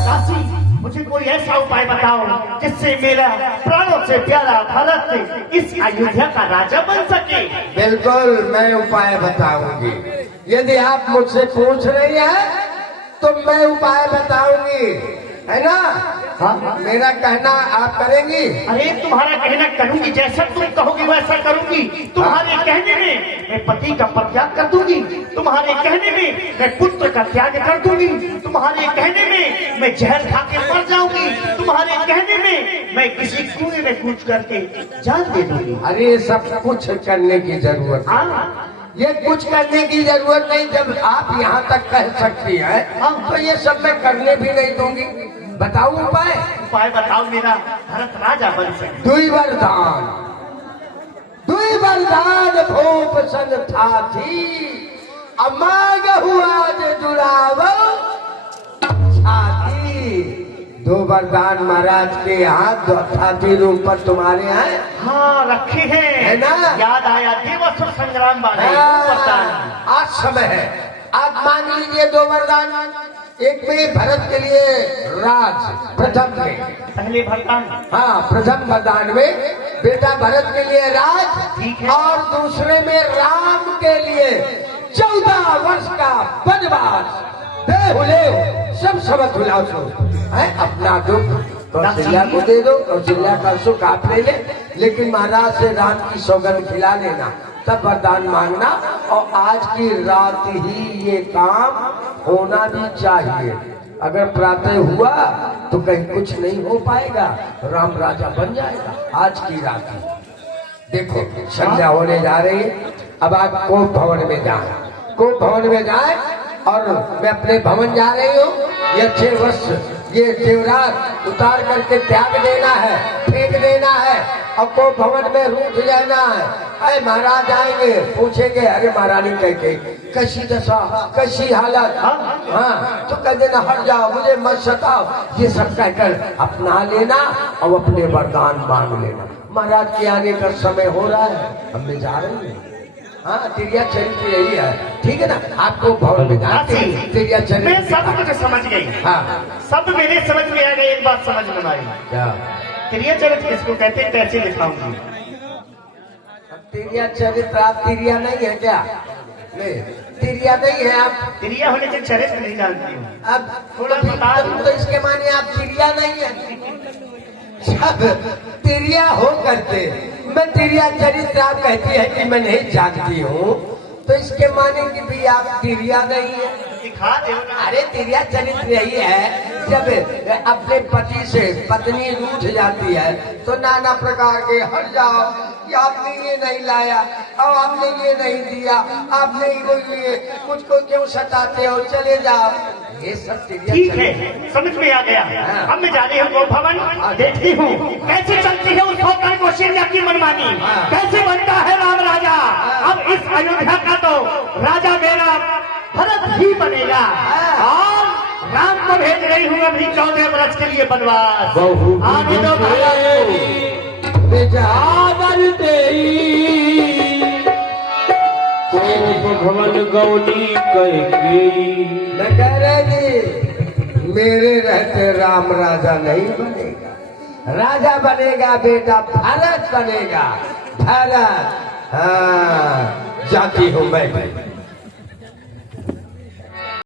काशी, मुझे कोई ऐसा उपाय बताओ जिससे मेरा प्राणों से प्यारा भारत इस अयोध्या का राजा बन सके। बिल्कुल, मैं उपाय बताऊंगी। यदि आप मुझसे पूछ रही हैं तो मैं उपाय बताऊंगी, है ना? हाँ? मेरा कहना आप करेंगी? अरे तुम्हारा कहना करूंगी, जैसा तुम कहोगी वैसा करूंगी। तुम्हारे कहने में मैं पति का परित्याग कर दूंगी, तुम्हारे कहने में मैं पुत्र का त्याग कर दूंगी, तुम्हारे कहने में मैं जहर खा के मर जाऊंगी, तुम्हारे कहने में मैं किसी कुएं में कूद करके जान दे दूंगी। अरे ये सब कुछ करने की जरूरत है। हाँ, ये कुछ करने की जरूरत नहीं। जब आप यहाँ तक कह सकती हैं, हम तो ये सब मैं करने भी नहीं दूंगी। बताओ उपाय। उपाय बताओ मेरा भरत राजा बन सके। दुई वरदान भूप संग था थी, अमाग हुआ जे जुड़ावो छाती। दो वरदान महाराज के हाथ छाती रूप पर तुम्हारे हैं। हाँ रखे हैं, है ना? याद आया देवासुर संग्राम वाले आज समय है, आज मान लीजिए दो वरदान। एक में भरत के लिए राज प्रथम में, पहले वरदान। हाँ प्रथम वरदान में बेटा भरत के लिए राज, ठीक है। और दूसरे में राम के लिए 14 वर्ष का वनवास। सब समझ भुलाओ है अपना दुख कौशल्या को दे दो, कौशल्या का सुख आप ले ले, लेकिन महाराज से राम की सौगंध खिला लेना, तब वरदान मांगना। और आज की रात ही ये काम होना भी चाहिए। अगर प्रातः हुआ तो कहीं कुछ नहीं हो पाएगा, राम राजा बन जाएगा। आज की रात ही देखो संध्या होने जा रही है। अब आप कोप भवन में जाए, कोप भवन में जाए, और मैं अपने भवन जा रही हूँ। ये 6 वर्ष ये जेवरात उतार करके त्याग देना है, फेंक देना है, और को भवन में रूठ जाना है। अरे महाराज आएंगे, पूछेंगे अरे महारानी कैसी दशा, कैसी हालत। हाँ तो कह देना हट जाओ, मुझे मत सताओ, ये सब कहकर अपना लेना और अपने वरदान मांग लेना। महाराज के आने का समय हो रहा है, हम भी जा रहे हैं। हाँ तिरिया चरित्र यही है, ठीक है ना? आपको भवन में जाते तिरिया मैं चरित्र सब कुछ समझ गई। हाँ सब मेरे समझ में आ गई। एक बात समझ में आई, क्या क्रिया चरित्र किसको कहते हैं, कैसे लिखाऊंगी? तिरिया चरित्र आप तिरिया नहीं है क्या? नहीं तिरिया नहीं है आप, क्रिया होने के चरित्र नहीं जानती हूँ। अब थोड़ा बता दो। तो इसके माने आप तिरिया नहीं है। सब तिरिया हो करते, मैं तिरिया चरित्र आप कहती है कि मैं नहीं जानती हूँ, तो इसके माने कि भी आप तिरिया नहीं है। दिखा दो। अरे तिरिया चरित्र यही है, जब अपने पति से पत्नी रूठ जाती है तो नाना प्रकार के हट जाओ, कि आपने ये नहीं लाया और आपने ये नहीं दिया, आपने वो लिए, मुझको क्यों सताते हो, चले जाओ। ये सब तिरिया ठीक है, चरित्र। समझ में आ गया। अब मैं जा रही हूँ गोप भवन, देखती हूँ कैसे चलती है उस होकर कौशल्या की मनमानी, कैसे बनता है राम राजा। अब इस अयोध्या का तो राजा मेरा भरत ही बनेगा, और राम को भेज रही हूँ अभी 14 वर्ष के लिए बनवास। बहु आगे दो आदर तेरी कोप भवन गौनी कहेगी। मैं कह रहे जी मेरे रहते राम राजा नहीं बनेगा, राजा बनेगा बेटा भरत बनेगा, भरत। हाँ जाती हूँ मैं।